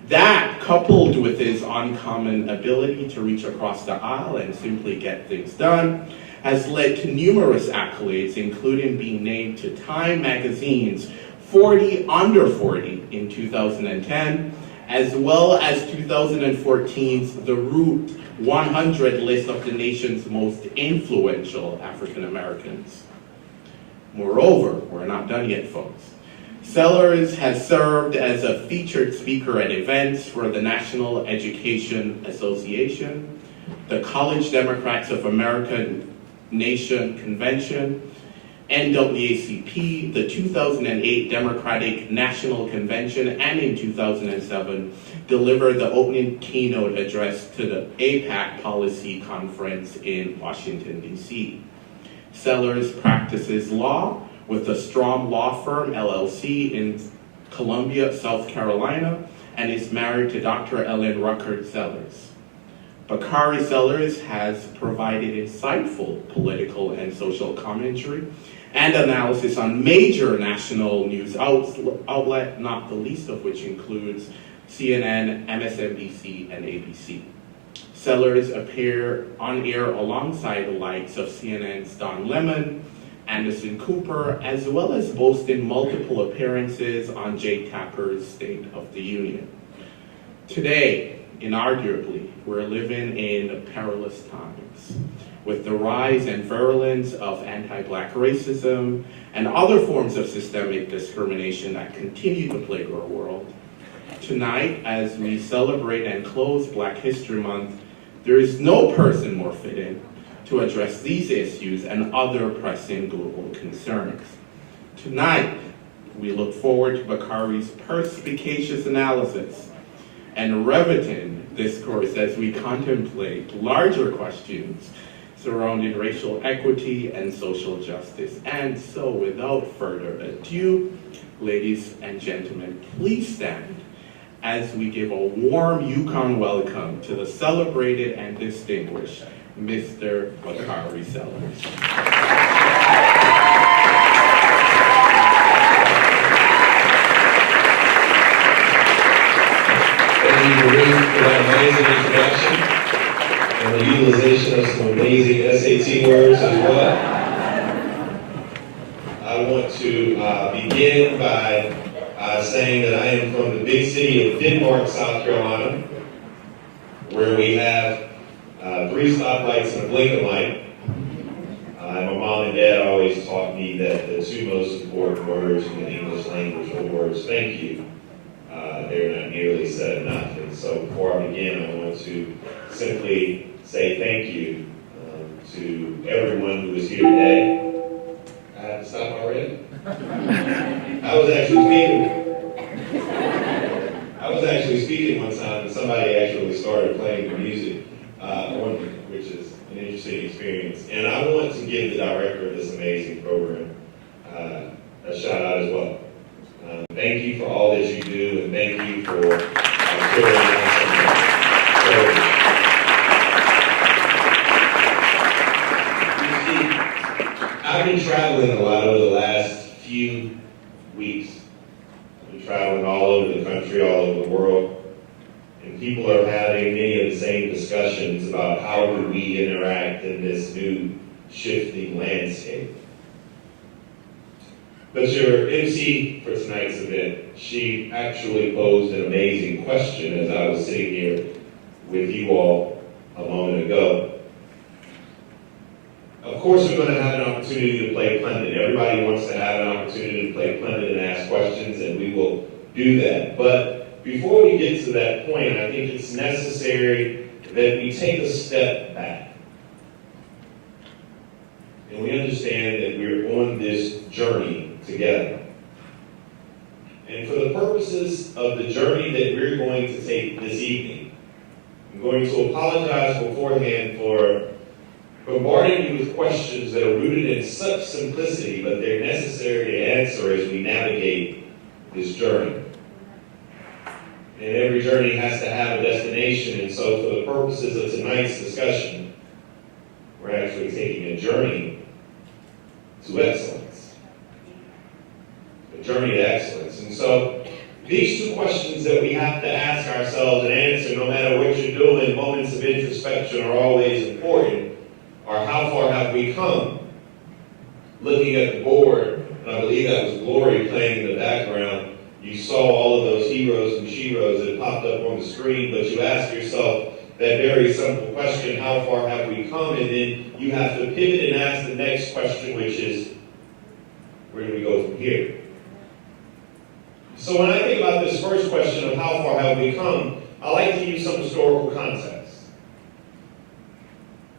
That, coupled with his uncommon ability to reach across the aisle and simply get things done, has led to numerous accolades, including being named to Time Magazine's 40 Under 40 in 2010, as well as 2014's The Root 100 list of the nation's most influential African Americans. Moreover, we're not done yet, folks. Sellers has served as a featured speaker at events for the National Education Association, the College Democrats of America Nation Convention, NAACP, the 2008 Democratic National Convention, and in 2007, delivered the opening keynote address to the APAC Policy Conference in Washington, D.C. Sellers practices law with the Strom Law Firm, LLC, in Columbia, South Carolina, and is married to Dr. Ellen Ruckert Sellers. Bakari Sellers has provided insightful political and social commentary and analysis on major national news outlet, not the least of which includes CNN, MSNBC, and ABC. Sellers appear on air alongside the likes of CNN's Don Lemon, Anderson Cooper, as well as boasting multiple appearances on Jake Tapper's State of the Union. Today, inarguably, we're living in perilous times, with the rise and virulence of anti-Black racism and other forms of systemic discrimination that continue to plague our world. Tonight, as we celebrate and close Black History Month, there is no person more fitting to address these issues and other pressing global concerns. Tonight, we look forward to Bakari's perspicacious analysis and riveting discourse as we contemplate larger questions surrounding racial equity and social justice. And so, without further ado, ladies and gentlemen, please stand as we give a warm Yukon welcome to the celebrated and distinguished Mr. Bakari Sellers. Thank you, Marie, for that amazing introduction and the utilization of some amazing SAT words as well. I want to begin by saying that I am from the big city of Denmark, South Carolina, where we have 3 stoplights and a blinking light. My mom and dad always taught me that the 2 most important words in the English language are words "thank you." They're not nearly said enough. And so before I begin, I want to simply say thank you to everyone who is here today. I have to stop already? I was actually speaking one time, and somebody actually started playing the music on me, which is an interesting experience. And I want to give the director of this amazing program a shout out as well. Thank you for all that you do, and thank you for carrying on some You see, I've been traveling a lot over the last few weeks. I've been traveling all over the country, all over the world, and people are having many of the same discussions about how do we interact in this new shifting landscape. But your MC for tonight's event, she actually posed an amazing question as I was sitting here with you all a moment ago. Of course, we're going to have an opportunity to play pundit. Everybody wants to have an opportunity to play pundit and ask questions, and we will do that. But before we get to that point, I think it's necessary that we take a step back. And we understand that we're on this journey together. And for the purposes of the journey that we're going to take this evening, I'm going to apologize beforehand for bombarding you with questions that are rooted in such simplicity, but they're necessary to answer as we navigate this journey. And every journey has to have a destination, and so for the purposes of tonight's discussion, we're actually taking a journey to excellence. Journey to excellence. And so these 2 questions that we have to ask ourselves and answer no matter what you're doing, moments of introspection are always important, are how far have we come? Looking at the board, and I believe that was Glory playing in the background, you saw all of those heroes and sheroes that popped up on the screen, but you ask yourself that very simple question, how far have we come? And then you have to pivot and ask the next question, which is, where do we go from here? So when I think about this first question of how far have we come, I like to use some historical context.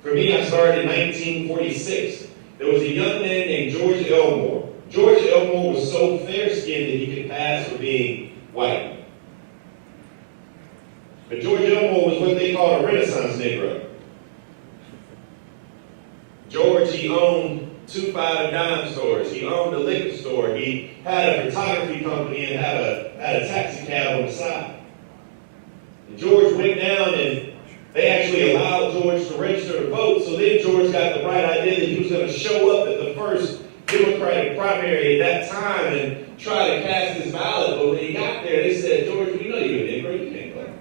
For me, I started in 1946. There was a young man named George Elmore. George Elmore was so fair-skinned that he could pass for being white. But George Elmore was what they called a Renaissance Negro. George, he owned 2 5-and-dime stores. He owned a liquor store. He had a photography company and had a taxi cab on the side. And George went down and they actually allowed George to register to vote. So then George got the bright idea that he was going to show up at the first Democratic primary at that time and try to cast his ballot. But when he got there, they said, George, we know you're a Negro. You can't vote.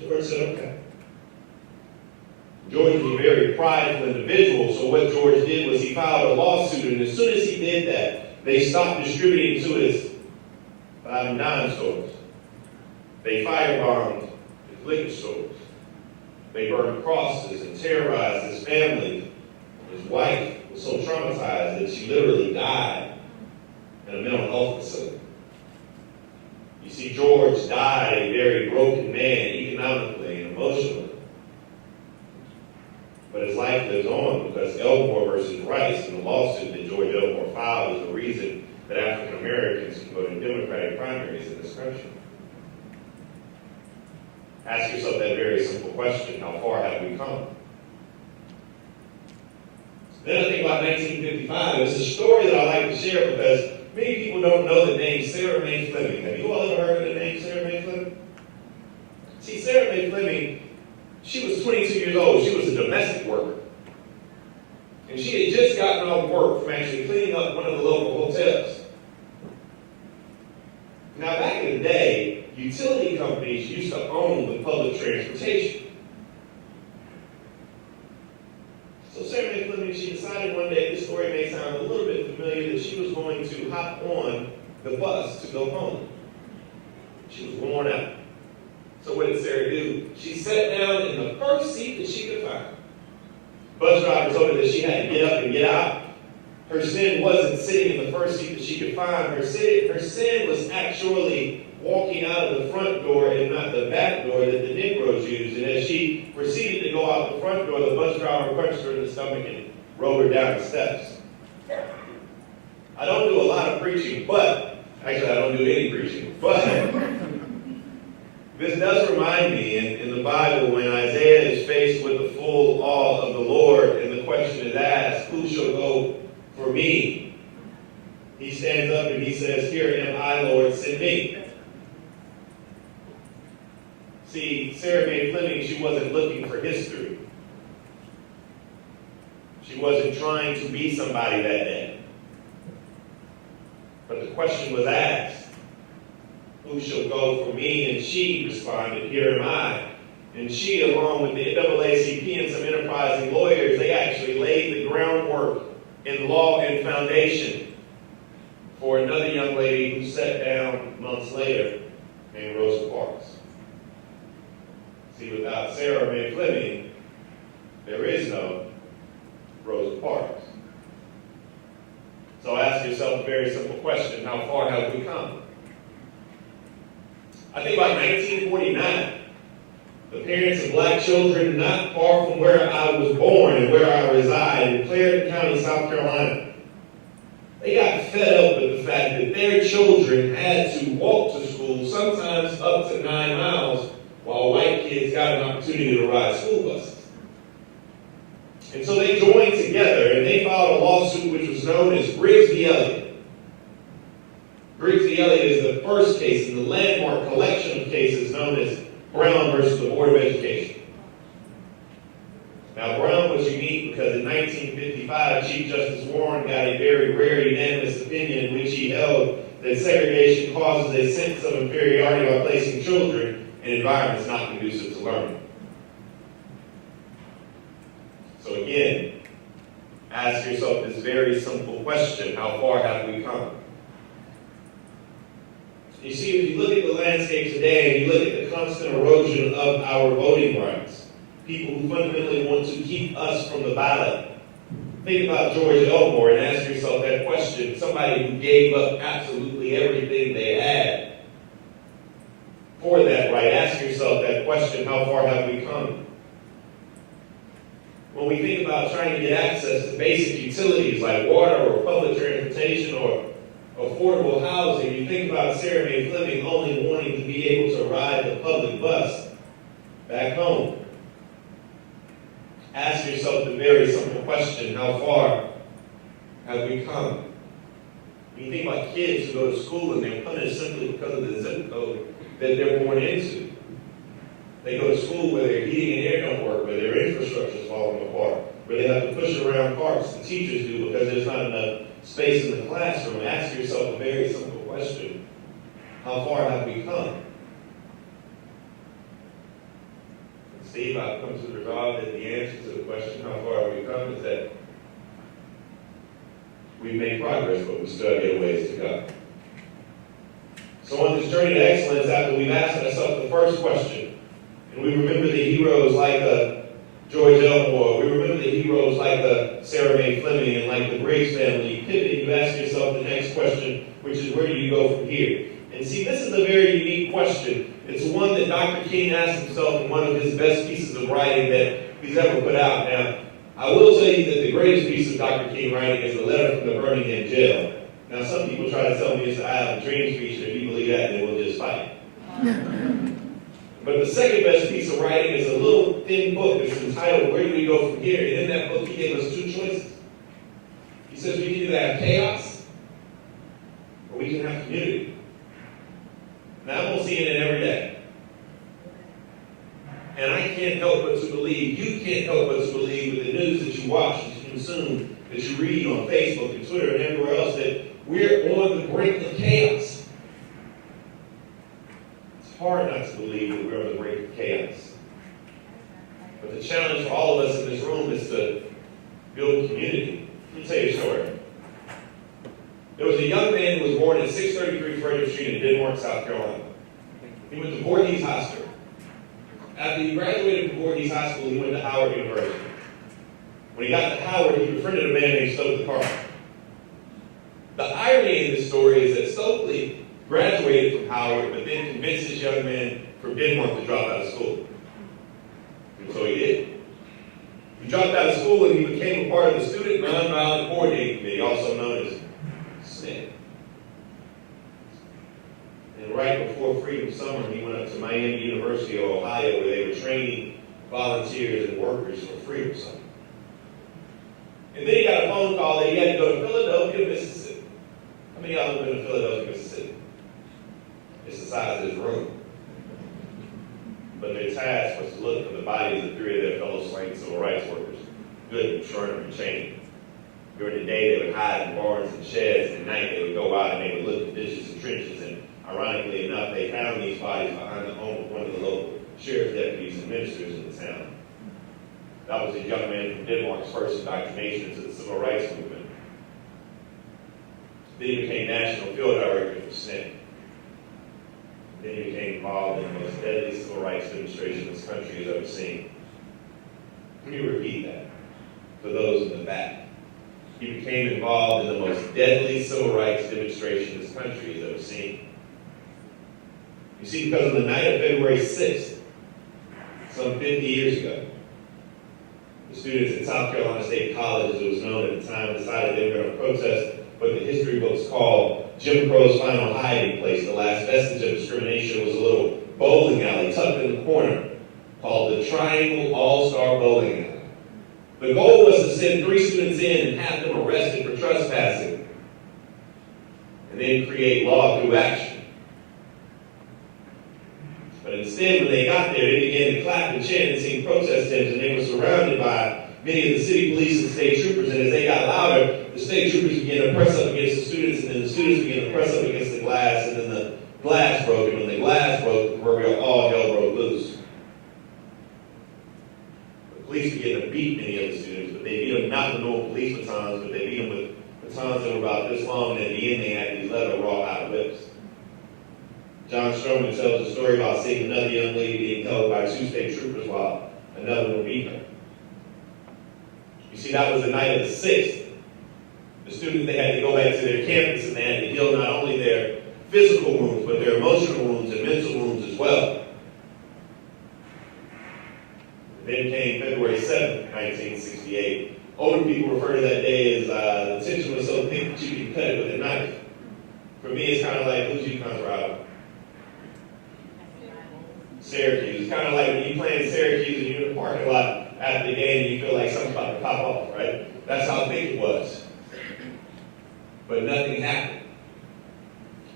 George said, okay. George was a very prideful individual, so what George did was he filed a lawsuit, and as soon as he did that, they stopped distributing to his 5-and-dime stores. They firebombed his liquor stores. They burned crosses and terrorized his family. His wife was so traumatized that she literally died in a mental health facility. You see, George died a very broken man economically and emotionally. But his life lives on because Elmore versus Rice and the lawsuit that George Elmore filed is the reason that African Americans can go to Democratic primaries in this country. Ask yourself that very simple question, how far have we come? Then I think about 1955. It's a story that I like to share because Many people don't know the name Sarah Mae Fleming. Have you all ever heard of the name Sarah Mae Fleming? See, Sarah Mae Fleming, she was 22 years old. She was a domestic worker. And she had just gotten off work from actually cleaning up one of the local hotels. Now, back in the day, utility companies used to own the public transportation. So Sarah Mae Fleming, she decided one day, this story may sound a little bit familiar, that she was going to hop on the bus to go home. She was worn out. So what did Sarah do? She sat down in the first seat that she could find. Bus driver told her that she had to get up and get out. Her sin wasn't sitting in the first seat that she could find. Her sin was actually walking out of the front door and not the back door that the Negroes used. And as she proceeded to go out the front door, the bus driver punched her in the stomach and rolled her down the steps. I don't do a lot of preaching, but actually I don't do any preaching, but this does remind me in the Bible when Isaiah is faced with the full awe of the Lord and the question is asked, who shall go for me? He stands up and he says, here am I, Lord, send me. See, Sarah Mae Fleming, she wasn't looking for history. She wasn't trying to be somebody that day. But the question was asked, who shall go for me? And she responded, here am I. And she, along with the NAACP and some enterprising lawyers, they actually laid the groundwork in law and foundation for another young lady who sat down months later named Rosa Parks. See, without Sarah Mae Fleming, there is no Rosa Parks. So ask yourself a very simple question, how far have we come? I think about 1949, the parents of black children not far from where I was born and where I reside in Clarendon County, South Carolina, they got fed up with the fact that their children had to walk to school, sometimes up to 9 miles, while white kids got an opportunity to ride school buses. And so they joined together and they filed a lawsuit which was known as Briggs v. Elliott. Briggs v. Elliott is the first case in the landmark collection of cases known as Brown versus the Board of Education. Now, Brown was unique because in 1955, Chief Justice Warren got a very rare unanimous opinion in which he held that segregation causes a sense of inferiority by placing children in environments not conducive to learning. So again, ask yourself this very simple question, how far have we come? You see, if you look at the landscape today and you look at the constant erosion of our voting rights, people who fundamentally want to keep us from the ballot, think about George Elmore and ask yourself that question. Somebody who gave up absolutely everything they had for that right. Ask yourself that question, how far have we come? When we think about trying to get access to basic utilities like water or public transportation or affordable housing, you think about Sarah Mae Fleming only wanting to be able to ride the public bus back home. Ask yourself the very simple question, how far have we come? When you think about kids who go to school and they're punished simply because of the zip code that they're born into. They go to school where their heating and air don't work, where their infrastructure is falling apart, where they have to push around carts, the teachers do, because there's not enough space in the classroom. Ask yourself a very simple question. How far have we come? Steve, I've come to the resolve that the answer to the question, how far have we come, is that we've made progress, but we still have a ways to go. So on this journey to excellence, after we've asked ourselves the first question, and we remember the heroes like George Elmore, we remember the heroes like Sarah Mae Fleming and like the Briggs family, pivot, you ask yourself the next question, which is where do you go from here? And see, this is a very unique question. It's one that Dr. King asked himself in one of his best pieces of writing that he's ever put out. Now, I will tell you that the greatest piece of Dr. King writing is the letter from the Birmingham jail. Now, some people try to tell me it's the I Have a Dream speech, and if you believe that, then we'll just fight. But the second best piece of writing is a little thin book that's entitled, Where Do We Go From Here? And in that book, he gave us two choices. He says we can either have chaos we can have community. Now, I'm on CNN every day. And I can't help but to believe, you can't help but to believe with the news that you watch, that you consume, that you read on Facebook and Twitter and everywhere else, that we're on the brink of chaos. It's hard not to believe that we're on the brink of chaos. But the challenge for all of us in this room is to build community. Let me tell you a story. There was a young man who was born at 633 Frederick Street in Denmark, South Carolina. He went to Voorhees High School. After he graduated from Voorhees High School, he went to Howard University. When he got to Howard, he befriended a man named Stokely Carter. The irony in this story is that Stokely graduated from Howard, but then convinced this young man from Denmark to drop out of school. And so he did. He dropped out of school and he became a part of the Student Nonviolent Coordinating Committee, also known as SNCC. And right before Freedom Summer, he went up to Miami University of Ohio, where they were training volunteers and workers for Freedom Summer. And then he got a phone call that he had to go to Philadelphia, Mississippi. How many of y'all have been to Philadelphia, Mississippi? It's the size of this room. But their task was to look for the bodies of 3 of their fellow slain civil rights workers, Goodman, Schwerner, and Cheney. During the day, they would hide in barns and sheds, and at night they would go out and they would look at ditches and trenches, and ironically enough, they found these bodies behind the home of one of the local sheriff's deputies and ministers in the town. That was a young man from Denmark's first indoctrination into the civil rights movement. Then he became national field director for SNCC. Then he became involved in the most deadly civil rights demonstration this country has ever seen. Let me repeat that for those in the back. He became involved in the most deadly civil rights demonstration this country has ever seen. You see, because on the night of February 6th, some 50 years ago, the students at South Carolina State College, as it was known at the time, decided they were going to protest what the history books call Jim Crow's final hiding place. The last vestige of discrimination was a little bowling alley tucked in the corner called the Triangle All-Star Bowling Alley. The goal was to send 3 students in and have them arrested for trespassing, and then create law through action. But instead, when they got there, they began to clap and chant and sing protest hymns, and they were surrounded by many of the city police and state troopers. And as they got louder, the state troopers began to press up against the students, and then the students began to press up against the glass, and then the glass broke, and when the glass broke, all hell broke loose. The police began to beat many of the students, but they beat them not with normal police batons, but they beat them with batons that were about this long, and at the end they had these leather rawhide whips. John Stroman tells a story about seeing another young lady being held by 2 state troopers while another one beat her. You see, that was the night of the 6th. The students, they had to go back to their campus and they had to heal not only their physical wounds, but their emotional wounds and mental wounds as well. Then came February 7th, 1968. Older people refer to that day as the tension was so thick that you could cut it with a knife. For me, it's kind of like who's UConn's rival? Syracuse. It's kind of like when you play in Syracuse and you're in the parking lot after the game and you feel like something's about to pop off, right? That's how thick it was. But nothing happened.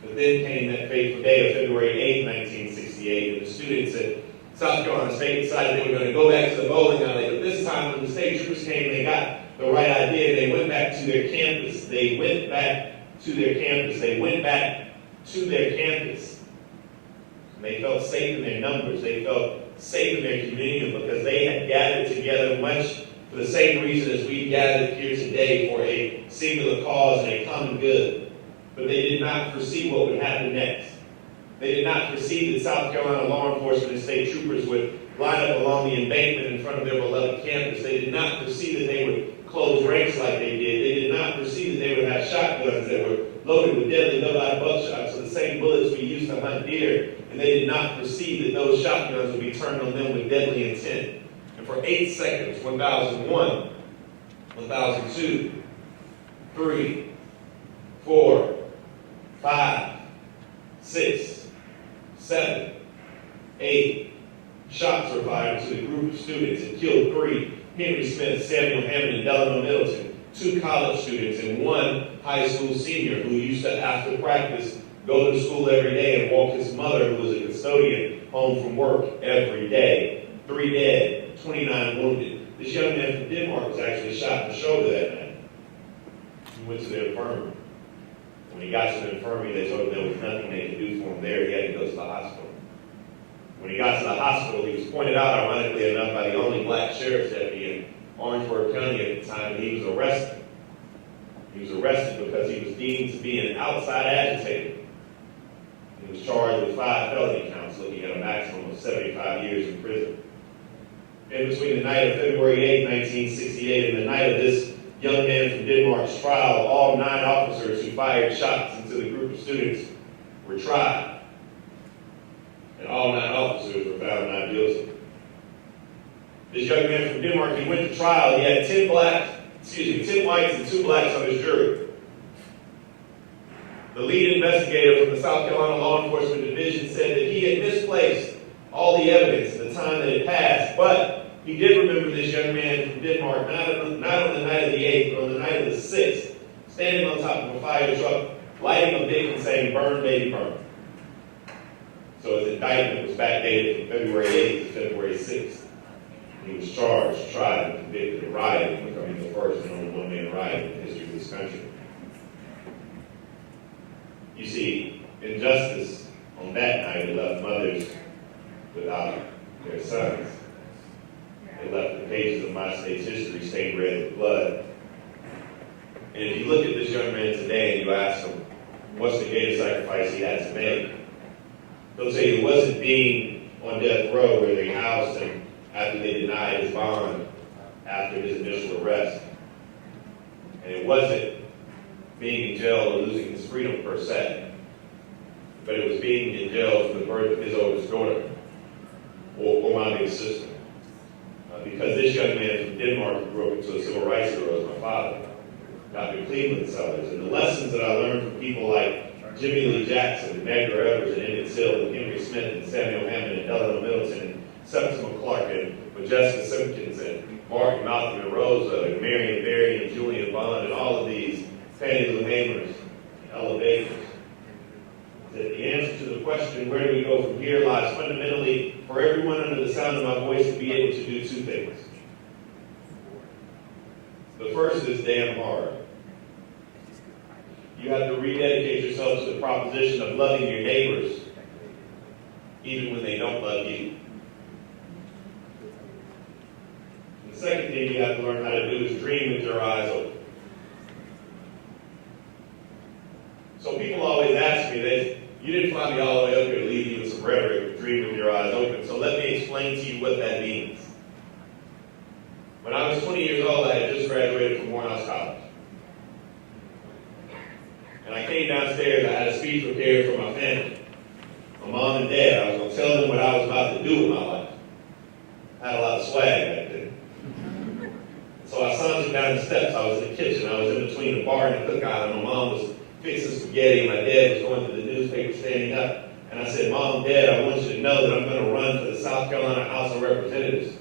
But then came that fateful day of February 8, 1968, and the students at South Carolina State decided they were going to go back to the bowling alley. But this time when the state troopers came, they got the right idea. They went back to their campus. They went back to their campus. They went back to their campus. And they felt safe in their numbers. They felt safe in their community because they had gathered together much for the same reason as we gathered here today, for a singular cause and a common good. But they did not foresee what would happen next. They did not foresee that South Carolina law enforcement and state troopers would line up along the embankment in front of their beloved campus. They did not foresee that they would close ranks like they did. They did not foresee that they would have shotguns that were loaded with deadly double-eyed buckshot, so the same bullets we used to hunt deer. And they did not foresee that those shotguns would be turned on them with deadly intent. And for 8 seconds, 1001, 1002, 3, 4, 5, 6, 7, 8 shots were fired to the group of students and killed 3: Henry Smith, Samuel Hammond, and Delano Middleton. 2 college students, and 1 high school senior who used to, after practice, go to school every day and walk his mother, who was a custodian, home from work every day. 3 dead, 29 wounded. This young man from Denmark was actually shot in the shoulder that night. He went to the infirmary. When he got to the infirmary, they told him there was nothing they could do for him there. He had to go to the hospital. When he got to the hospital, he was pointed out, ironically enough, by the only black sheriff's deputy in Orangeburg County at the time, and he was arrested. He was arrested because he was deemed to be an outside agitator. He was charged with 5 felony counts, looking at a maximum of 75 years in prison. In between the night of February 8, 1968, and the night of this young man from Denmark's trial, all 9 officers who fired shots into the group of students were tried. And all 9 officers were found not guilty. This young man from Denmark, he went to trial. He had 10 whites and 2 blacks on his jury. The lead investigator from the South Carolina Law Enforcement Division said that he had misplaced all the evidence in the time that had passed, but he did remember this young man from Denmark, not on the night of the 8th, but on the night of the 6th, standing on top of a fire truck, lighting a wick and saying, "Burn, baby, burn." So his indictment was backdated from February 8th to February 6th. He was charged, tried, and convicted of rioting, becoming the first and only one-man riot in the history of this country. You see, injustice on that night left mothers without their sons. It left the pages of my state's history stained red with blood. And if you look at this young man today and you ask him, what's the greatest sacrifice he had to make? He'll tell you it wasn't being on death row where they housed him after they denied his bond after his initial arrest. And it wasn't being in jail or losing his freedom per se, but it was being in jail for the birth of his oldest daughter or my big sister. Because this young man from Denmark grew up into a civil rights hero as my father, Dr. Cleveland Sellers. And the lessons that I learned from people like Jimmy Lee Jackson, and Medgar Evers, and Emmett Till, and Henry Smith, and Samuel Hammond, and Delano Middleton, and Septima Clark, and Majestica Simpkins, and Mark Malcolm and Rosa, and Marion Barry, and Julian Bond, and all of these, Fannie Lou Hamers, Ella Bakers, that the answer to the question, where do we go from here, lies fundamentally for everyone under the sound of my voice to be able to do 2 things. The first is damn hard. You have to rededicate yourself to the proposition of loving your neighbors, even when they don't love you. And the second thing you have to learn how to do is dream with your eyes open. So people always ask me, you didn't fly me all the way up here to leave you with some rhetoric of dream with your eyes open. So let me explain to you what that means. When I was 20 years old, I had just graduated from Morehouse College. And I came downstairs, I had a speech prepared for my family, my mom and dad. I was going to tell them what I was about to do with my life. I had a lot of swag back then. So I sauntered down the steps. I was in the kitchen. I was in between the bar and the cookout, and my mom was fixing spaghetti, and my dad was going to the newspaper standing up. And I said, "Mom, Dad, I want you to know that I'm going to run for the South Carolina House of Representatives.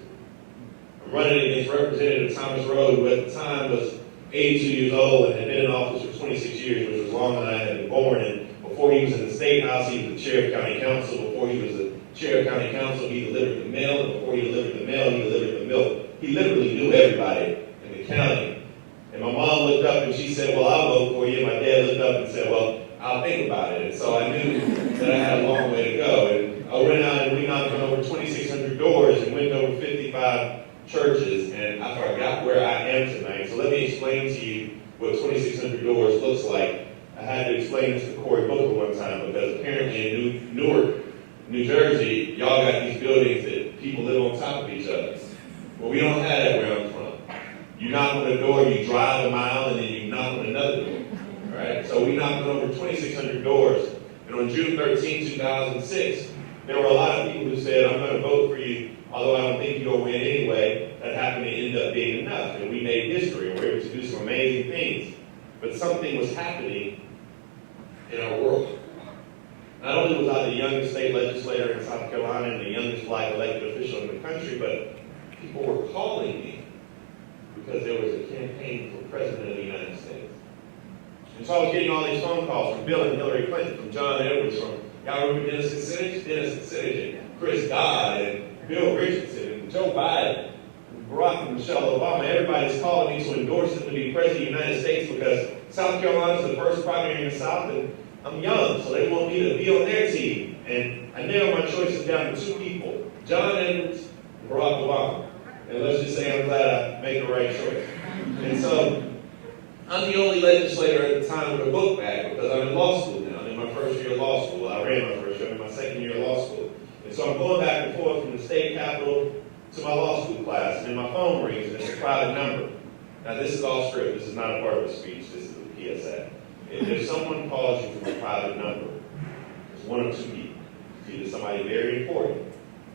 I'm running against Representative Thomas Rhodes, who at the time was 82 years old and had been in office for 26 years, which was longer than I had been born. And before he was in the State House, he was the chair of county council. Before he was the chair of county council, he delivered the mail. And before he delivered the mail, he delivered the milk. He literally knew everybody in the county. And my mom looked up and she said, "Well, I'll vote for you." And my dad looked up and said, "Well, I'll think about it." And so I knew that I had a long way to go. And I went out and we knocked on over 2,600 doors and went to over 55 churches. And I forgot where I am tonight. So let me explain to you what 2,600 doors looks like. I had to explain this to Cory Booker one time because apparently in Newark, New Jersey, y'all got these buildings that people live on top of each other. Well, we don't have that where I'm from. You knock on a door, you drive a mile, and then you knock on another door. All right? So we knocked on over 2,600 doors. And on June 13, 2006, there were a lot of people who said, "I'm going to vote for you, although I don't think you'll win anyway." That happened to end up being enough. And we made history, and we were able to do some amazing things. But something was happening in our world. Not only was I the youngest state legislator in South Carolina and the youngest black elected official in the country, but people were calling me because there was a campaign for President of the United States. And so I was getting all these phone calls from Bill and Hillary Clinton, from John Edwards, from, y'all remember Dennis Kucinich, and Chris Dodd, and Bill Richardson, and Joe Biden, and Barack and Michelle Obama. Everybody's calling me to endorse them to be President of the United States because South Carolina's the first primary in the South, and I'm young, so they want me to be on their team. And I narrowed my choices down to two people, John Edwards and Barack Obama. And let's just say I'm glad I made the right choice. And so I'm the only legislator at the time with a book bag because I'm in law school now. I'm in my first year of law school. I ran my first year. I'm in my second year of law school. And so I'm going back and forth from the state capitol to my law school class. And then my phone rings, and it's a private number. Now, this is all script. This is not a part of a speech. This is a PSA. If someone calls you from a private number, it's one of two people. It's either somebody very important,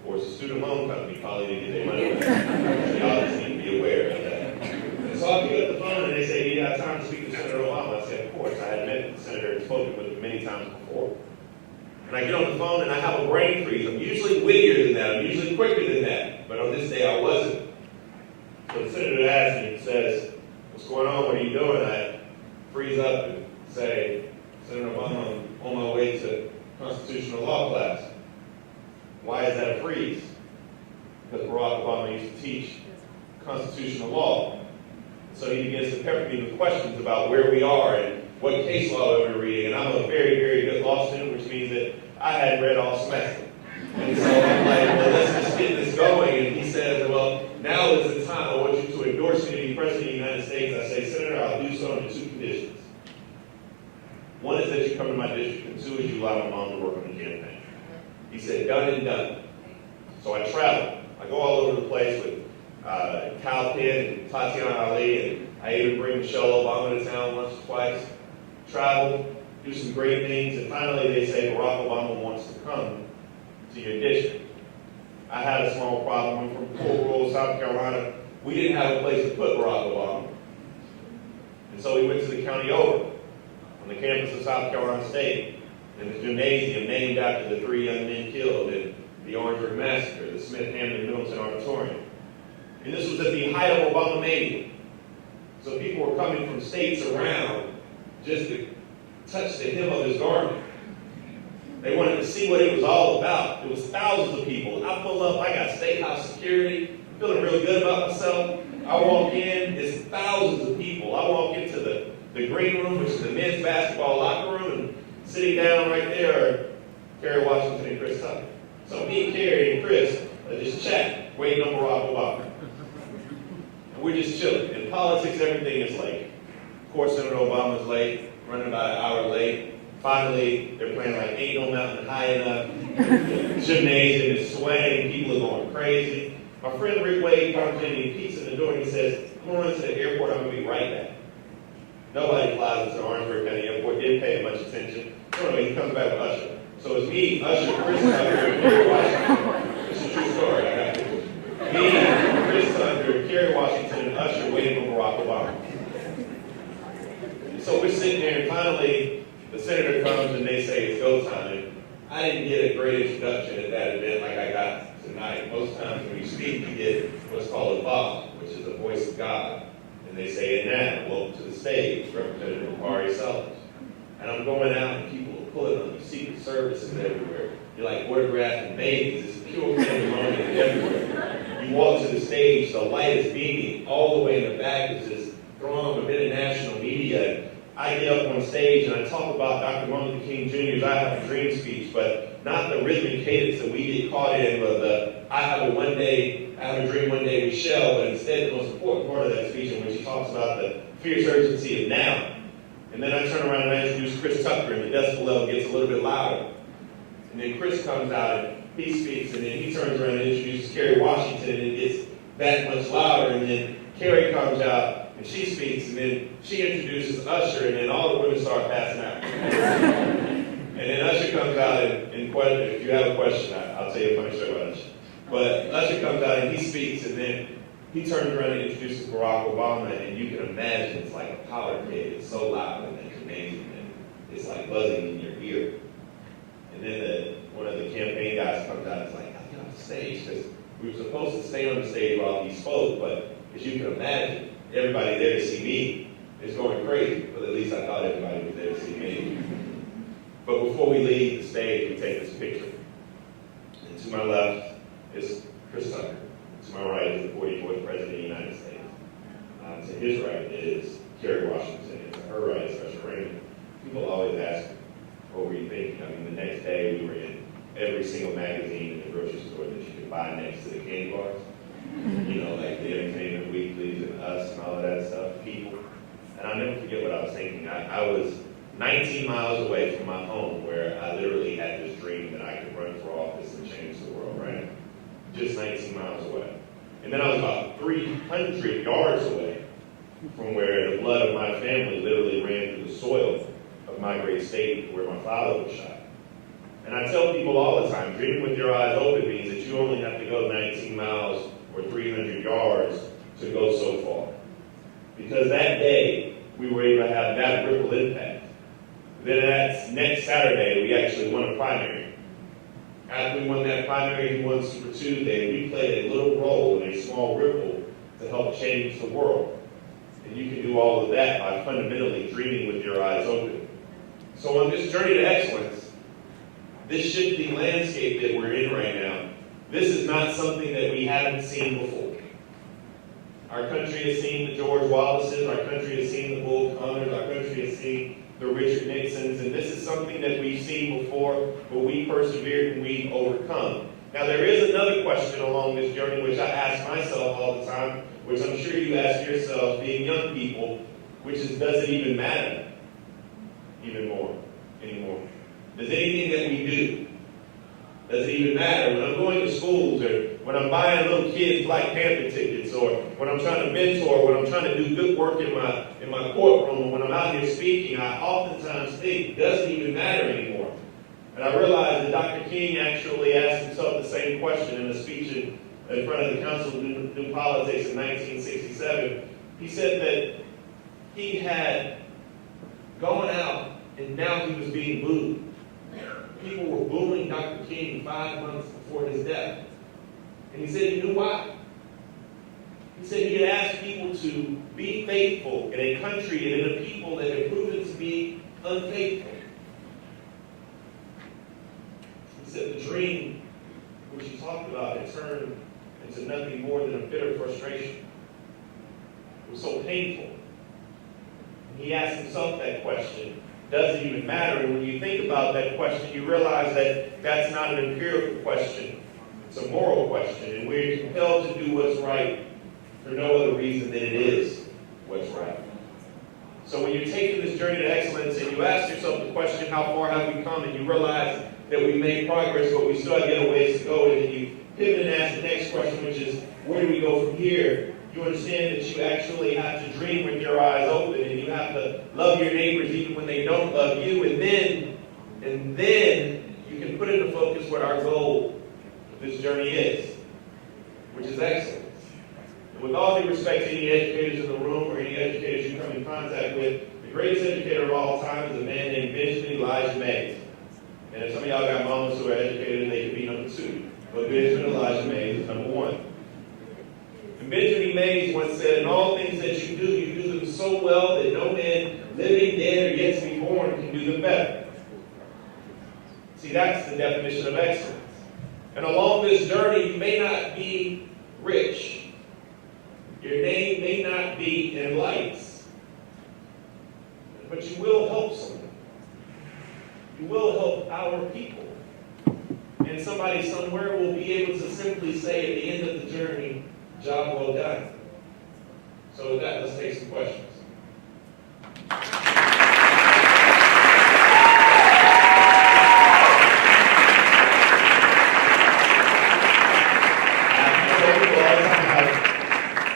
or it's a student loan company calling to get their money back. So y'all just need to be aware of that. And so I pick up the phone and they say, "Do you have time to speak to Senator Obama?" I said, "Of course." I had met with the senator and spoken with him many times before. And I get on the phone and I have a brain freeze. I'm usually wittier than that. I'm usually quicker than that. But on this day I wasn't. So the senator asks me and says, "What's going on? What are you doing?" I freeze up and say, "Senator Obama, I'm on my way to constitutional law class." Why is that a freeze? Because Barack Obama used to teach constitutional law. So he begins to pepper me with questions about where we are and what case law we're reading. And I'm a very, very good law student, which means that I hadn't read all semester. And so I'm like, well, let's just get this going. And he says, well, now is the time. I want you to endorse me to be President of the United States. I say, Senator, I'll do so under two conditions. One is that you come to my district, and two is you allow my mom to work on the campaign. He said, done and done. So I travel. I go all over the place with Kal Penn and Tatiana Ali, and I even bring Michelle Obama to town once or twice. Travel, do some great things, and finally they say Barack Obama wants to come to your district. I had a small problem. I'm from poor rural South Carolina. We didn't have a place to put Barack Obama. And so we went to the county over, on the campus of South Carolina State, in the gymnasium named after the 3 young men killed in the Orangeburg Massacre, the Smith-Hampton Middleton Auditorium. And this was at the height of Obamania. So people were coming from states around just to touch the hem of his garment. They wanted to see what it was all about. It was thousands of people. I pull up, I got state house security, feeling really good about myself. I walk in, it's thousands of people. I walk into the green room, which is the men's basketball locker room, and sitting down right there are Kerry Washington and Chris Tucker. So me and Kerry and Chris are just chatting, waiting on Barack Obama. And we're just chilling. In politics, everything is late. Of course, Senator Obama's late, running about an hour late. Finally, they're playing like Ain't No Mountain High Enough. The gymnasium is swaying. People are going crazy. My friend Rick Wade comes in and he peeks in the door and he says, "I'm going to run to the airport. I'm going to be right back." Nobody flies into Orangeburg County Airport. Didn't pay much attention. So anyway, he comes back with Usher. So it's me, Usher, Chris Tucker, and Kerry Washington. It's a true story. I got it. Me, Chris Tucker, Kerry Washington, and Usher waiting for Barack Obama. So we're sitting there, and finally, the senator comes and they say it's go time. And I didn't get a great introduction at that event like I got tonight. Most times when you speak, you get what's called a bob, which is the voice of God. And they say, "And now, welcome to the stage, Representative Bakari Sellers." And I'm going out, and people are pulling on you, Secret Services everywhere. You're like autographing babies. It's pure pandemonium everywhere. You walk to the stage, the light is beaming. All the way in the back is this throng of international media. I get up on stage and I talk about Dr. Martin Luther King Jr.'s I Have a Dream speech, but not the rhythmic cadence that we get caught in with the I have a dream one day we shall, but instead the most important part of that speech in which he talks about the fierce urgency of now. And then I turn around and I introduce Chris Tucker, and the decibel level gets a little bit louder. And then Chris comes out and he speaks, and then he turns around and introduces Kerry Washington, and it gets that much louder. And then Kerry comes out and she speaks, and then she introduces Usher, and then all the women start passing out. And then Usher comes out and question. If you have a question, I'll tell you a funny story about Usher. But Usher comes out and he speaks, and then he turns around and introduces Barack Obama, and you can imagine it's like a powder keg. It's so loud in that gymnasium, and it's like buzzing in your ear. And then one of the campaign guys comes out and is like, "I'll get off the stage," because we were supposed to stay on the stage while he spoke, but as you can imagine, everybody there to see me is going crazy. But at least I thought everybody was there to see me. But before we leave the stage, we take this picture. And to my left is Chris Tucker. To my right is the 44th President of the United States. To his right is Kerry Washington. And to her right is Special Raymond. People always ask me, what were you thinking? I mean, the next day we were in every single magazine in the grocery store that you could buy next to the candy bars. You know, like the Entertainment Weeklies and Us and all of that stuff, People. And I'll never forget what I was thinking. I was 19 miles away from my home where I literally had this dream that I could run for office and change the world, right? Just 19 miles away. And then I was about 300 yards away from where the blood of my family literally ran through the soil of my great state where my father was shot. And I tell people all the time, dreaming with your eyes open means that you only have to go 19 miles or 300 yards to go so far. Because that day, we were able to have that ripple impact. Then that next Saturday, we actually won a primary. After we won that primary, we won Super Tuesday, and we played a little role in a small ripple to help change the world. And you can do all of that by fundamentally dreaming with your eyes open. So on this journey to excellence, this shifting landscape that we're in right now, this is not something that we haven't seen before. Our country has seen the George Wallaces, our country has seen the Bull Connors, our country has seen the Richard Nixons, and this is something that we've seen before, but we persevered and we overcome. Now there is another question along this journey which I ask myself all the time, which I'm sure you ask yourselves being young people, which is, does it even matter anymore? Does anything that we do, does it even matter? When I'm going to schools, or when I'm buying little kids Black Panther tickets, or when I'm trying to mentor, when I'm trying to do good work in my courtroom, or when I'm out here speaking, I oftentimes think, does it even matter anymore? And I realized that Dr. King actually asked himself the same question in a speech in front of the Council of New Politics in 1967. He said that he had gone out and now he was being booed. People were booing Dr. King 5 months before his death. And he said he knew why. He said he had asked people to be faithful in a country and in a people that had proven to be unfaithful. He said the dream, which he talked about, had turned into nothing more than a bitter frustration. It was so painful. And he asked himself that question, does it even matter? And when you think about that question, you realize that that's not an empirical question. It's a moral question. And we're compelled to do what's right for no other reason than it is what's right. So when you're taking this journey to excellence and you ask yourself the question, how far have we come? And you realize that we've made progress, but we still have yet a ways to go. And then you pivot and ask the next question, which is, where do we go from here? You understand that you actually have to dream with your eyes open, and you have to love your neighbors even when they don't love you. And then you can put into focus what our goal of this journey is, which is excellence. And with all due respect to any educators in the room or any educators you come in contact with, the greatest educator of all time is a man named Benjamin Elijah Mays. And if some of y'all got mamas who are educated, they could be number 2. But Benjamin Elijah Mays is number 1. And Benjamin Mays once said, in all things that you do them so well that no man living, dead, or yet to be born can do them better. See, that's the definition of excellence. And along this journey, you may not be rich. Your name may not be in lights. But you will help someone. You will help our people. And somebody somewhere will be able to simply say at the end of the journey, job well done. So with that, let's take some questions.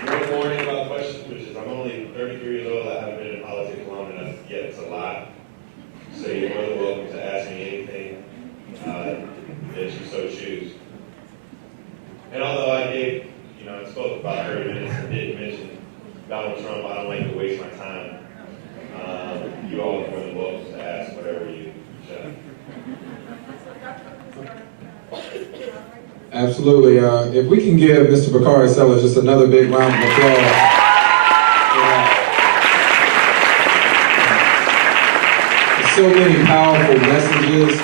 One warning about questions, which is I'm only 33 years old. I haven't been in politics long enough yet. It's a lot. So you're more than welcome to ask me anything that you so choose. And although I did, I spoke about 30 minutes and didn't mention Donald Trump, I don't like to waste my time. You all are more than welcome to ask whatever you should. Absolutely. If we can give Mr. Bakari Sellers just another big round of applause. so many powerful messages.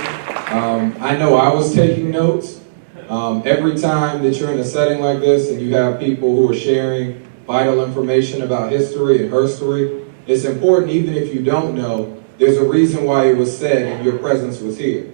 I know I was taking notes. Every time that you're in a setting like this and you have people who are sharing vital information about history and herstory, it's important, even if you don't know, there's a reason why it was said and your presence was here.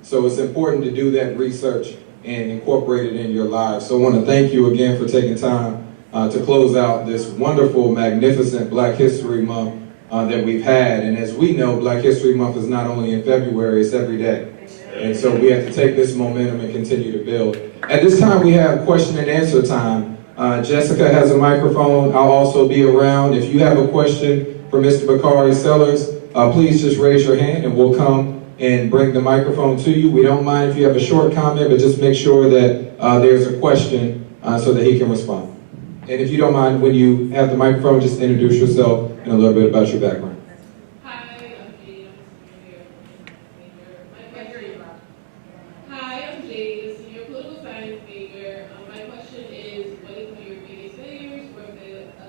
So it's important to do that research and incorporate it in your lives. So I want to thank you again for taking time to close out this wonderful, magnificent Black History Month that we've had. And as we know, Black History Month is not only in February, it's every day. And so we have to take this momentum and continue to build. At this time, we have question and answer time. Jessica has a microphone. I'll also be around. If you have a question for Mr. Bakari Sellers, please just raise your hand and we'll come and bring the microphone to you. We don't mind if you have a short comment, but just make sure that there's a question so that he can respond. And if you don't mind, when you have the microphone, just introduce yourself and a little bit about your background. Hi, I'm Jade, a senior political science major. My question is, what is one of your biggest failures, or a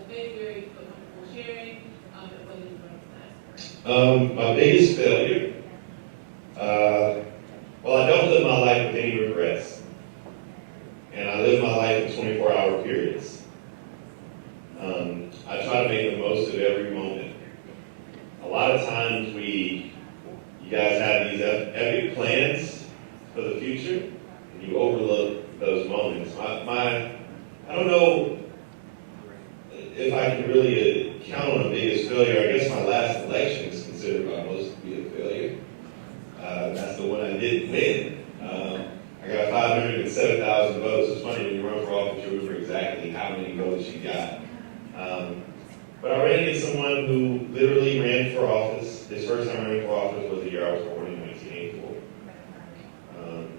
failure you feel comfortable sharing, and what is one of that? My biggest failure? Well, I don't live my life with any regrets. And I live my life in 24-hour periods. I try to make the most of every moment. A lot of times you guys have these epic plans for the future, and you overlook those moments. I don't know if I can really count on a biggest failure. I guess my last election is considered by most to be a failure. That's the one I didn't win. I got 507,000 votes. It's funny when you run for office, you remember exactly how many votes you got. But I ran against someone who literally ran for office. His first time running for office was the year I was born in 1984.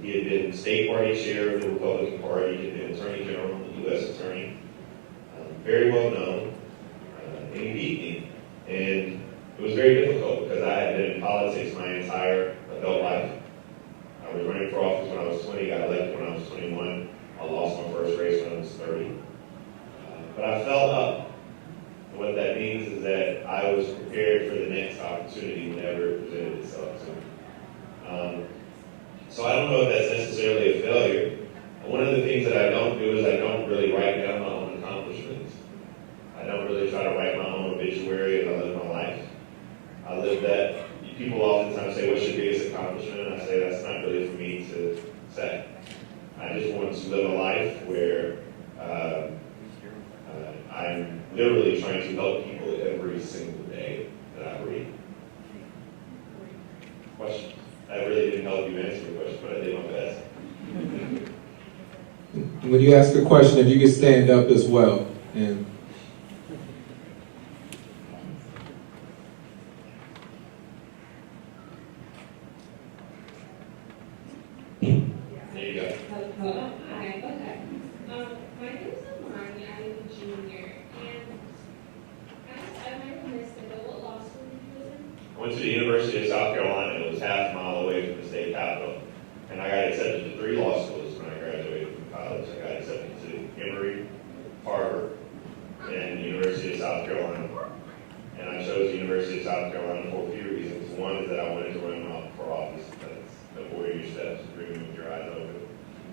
He had been state party chair of the Republican Party. He had been attorney general, U.S. attorney. Very well known. And he beat me. And it was very difficult because I had been in politics my entire adult life. I was running for office when I was 20, got elected when I was 21. I lost my first race when I was 30. But I fell up. And what that means is that I was prepared for the next opportunity whenever it presented itself to me. So I don't know if that's necessarily a failure. One of the things that I don't do is I don't really write down my own accomplishments. I don't really try to write my own obituary as I live my life. I live that. People oftentimes say, what's your biggest accomplishment? And I say, that's not really for me to say. I just want to live a life where I'm literally trying to help people every single day that I breathe. Questions? I really didn't help you answer the question, but I did my best. When you ask a question, if you could stand up as well. And there you go. Hello. Hi. Okay. My name is Amani. I'm a junior, and I might have missed it, but what law school did you go in? I went to the University of South Carolina. It was half a mile away from the state capitol. And I got accepted to 3 law schools when I graduated from college. I got accepted to Emory, Harvard, and the University of South Carolina. And I chose the University of South Carolina for a few reasons. One is that I wanted to run for office. That's avoiding your steps, dreaming with your eyes open.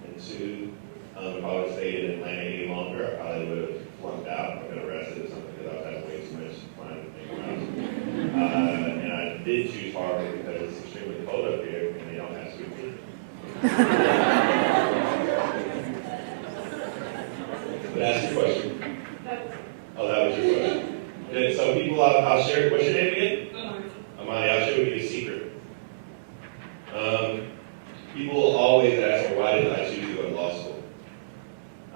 And 2, if I would have stayed in Atlanta any longer, I probably would have flunked out or been arrested or something because I was having way too much fun to think about. And I did choose Harvard because it's extremely cold up here and they don't have sweet tea. But ask your question. Oh, that was your question. Okay, so people, I'll share. What's your name again? Amani. I'll share with you a secret. People always ask me, why did I choose to go to law school?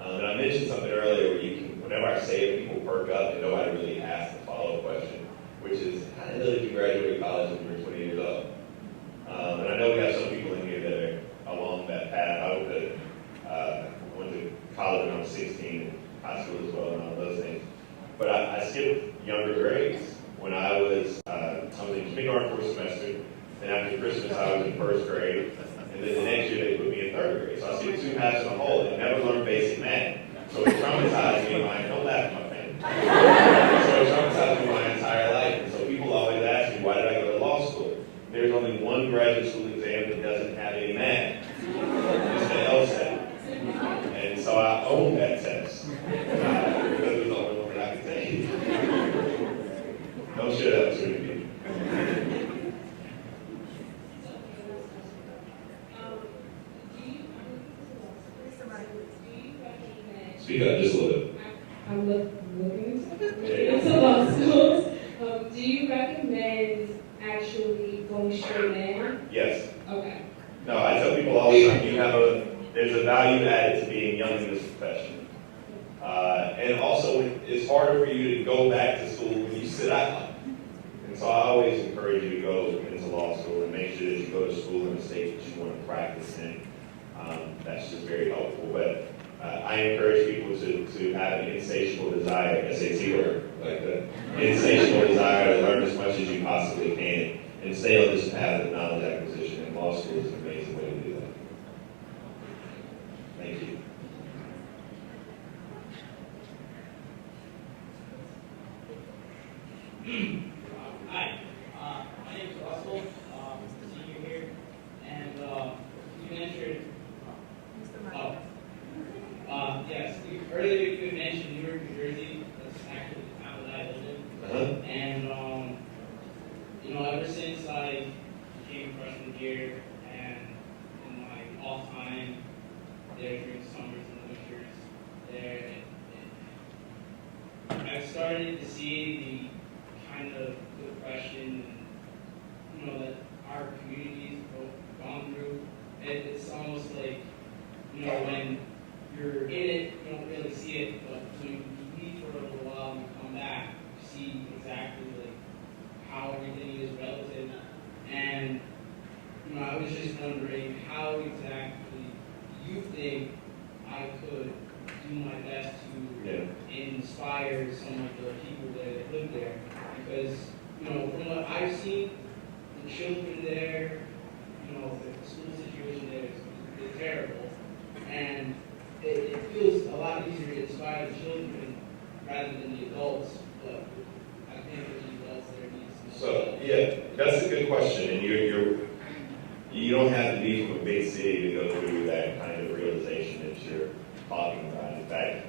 And I mentioned something earlier where whenever I say it, people perk up and nobody really asks the follow-up question, which is, how the hell did you graduate college when you were 20 years old? And I know we have some people in here that are along that path. I went to college when I was 16, high school as well, and all those things. But I skipped younger grades. When I was in kindergarten for a semester, and after Christmas I was in 1st grade, and then the next year they put me in 3rd grade. So I skipped 2 halves in a hole and never learned basic math. So it traumatized me. Don't laugh at my family. So it traumatized me my entire life. And so people always ask me, why did I go to law school? There's a I'm looking into law schools. Do you recommend actually going straight in? Yes. Okay. No, I tell people all the time, there's a value added to being young in this profession. And also, it's harder for you to go back to school when you sit out. And so I always encourage you to go into law school and make sure that you go to school in the state that you want to practice in. That's just very helpful. But I encourage people to have an insatiable desire, SAT word, like the insatiable desire to learn as much as you possibly can and stay on this path of knowledge acquisition. And law school is an amazing way to do that. Thank you. Hi, my name is Russell, senior here, and you mentioned, yes, earlier you mentioned Newark, New Jersey. That's actually the town that I live in, and you know, ever since I became freshman year and in my off time there during summers and winters there, I've started to see the kind of depression, you know, that our communities have gone through. It's almost like, you know, when you're in it, you don't really see it, but when you leave for a little while and you come back, you see exactly like how everything is relative. And you know, I was just wondering how exactly you think I could do my best to inspire some of the people that live there. Because, you know, from what I've seen, the children there, you know, the school situation there is terrible. And it feels a lot easier to inspire the children rather than the adults. But I think as the adults there needs some. So, yeah, that's a good question. And you don't have to be from a big city to go through that kind of realization that you're talking about. In fact,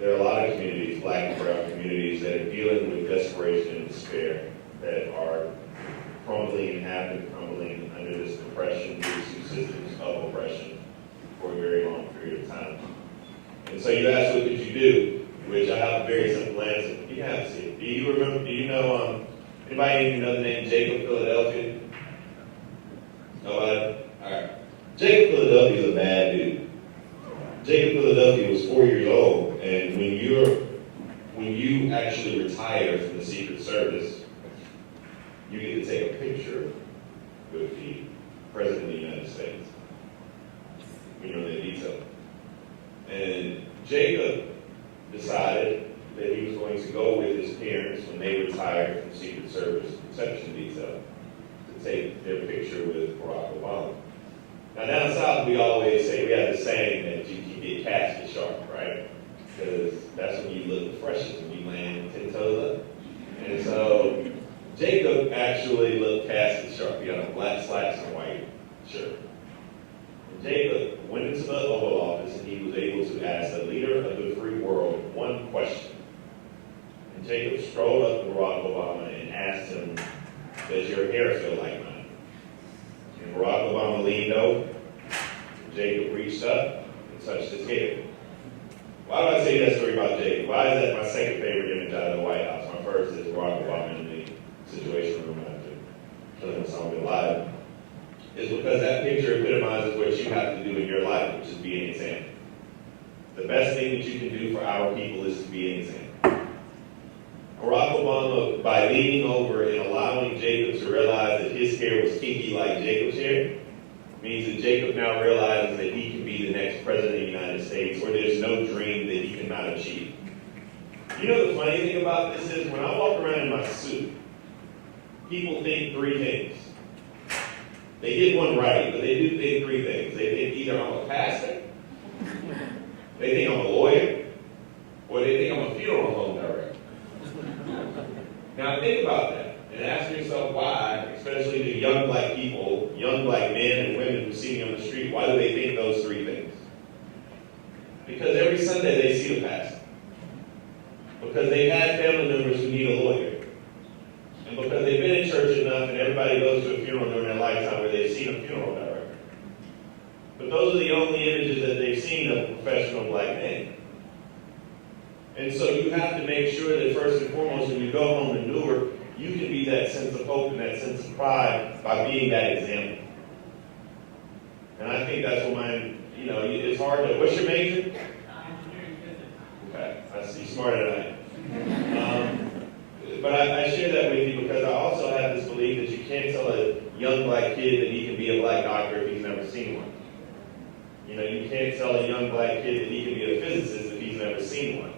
there are a lot of communities, Black and brown communities, that are dealing with desperation and despair, that are crumbling and have been crumbling under this oppression due to systems of oppression for a very long period of time. And so you ask, what could you do? Which I have a very simple answer. You have to see it. Do you know, anybody even know the name Jacob Philadelphia? Nobody? All right. Jacob Philadelphia is a bad dude. Jacob Philadelphia was 4 years old, and when you actually retire from the Secret Service, you get to take a picture with the President of the United States. We know that detail. And Jacob decided that he was going to go with his parents when they retired from Secret Service reception detail to take their picture with Barack Obama. Now down south, we always say, we have the saying that you can get casket sharp, right? Because that's when you look the freshest, when you land 10 toes up. And so Jacob actually looked casket sharp. He had black slacks and a white shirt. And Jacob went into the Oval Office and he was able to ask the leader of the free world one question. And Jacob strolled up to Barack Obama and asked him, does your hair feel like mine? And Barack Obama leaned over, and Jacob reached up and touched his hair. Why do I say that story about Jacob? Why is that my second favorite image out of the White House? My first is Barack Obama in the Situation Room after killing Osama bin Laden. Is because that picture epitomizes what you have to do in your life, which is be an example. The best thing that you can do for our people is to be an example. Barack Obama, by leaning over and allowing Jacob to realize that his hair was kinky like Jacob's hair, means that Jacob now realizes that he can be the next president of the United States, or there's no dream that he cannot achieve. You know the funny thing about this is, when I walk around in my suit, people think three things. They get one right, but they do think three things. They think either I'm a pastor, they think I'm a lawyer, or they think I'm a funeral home director. Now think about that and ask yourself why, especially the young black people, young black men and women who see me on the street, why do they think those three things? Because every Sunday they see the pastor. Because they've had family members who need a lawyer. And because they've been in church enough and everybody goes to a funeral during their lifetime where they've seen a funeral director. But those are the only images that they've seen of a professional black man. And so you have to make sure that first and foremost, when you go home to Newark, you can be that sense of hope and that sense of pride by being that example. And I think that's what mine, you know, it's hard to, what's your major? Okay, I see, smarter than I am. But I share that with you because I also have this belief that you can't tell a young black kid that he can be a black doctor if he's never seen one. You know, you can't tell a young black kid that he can be a physicist if he's never seen one.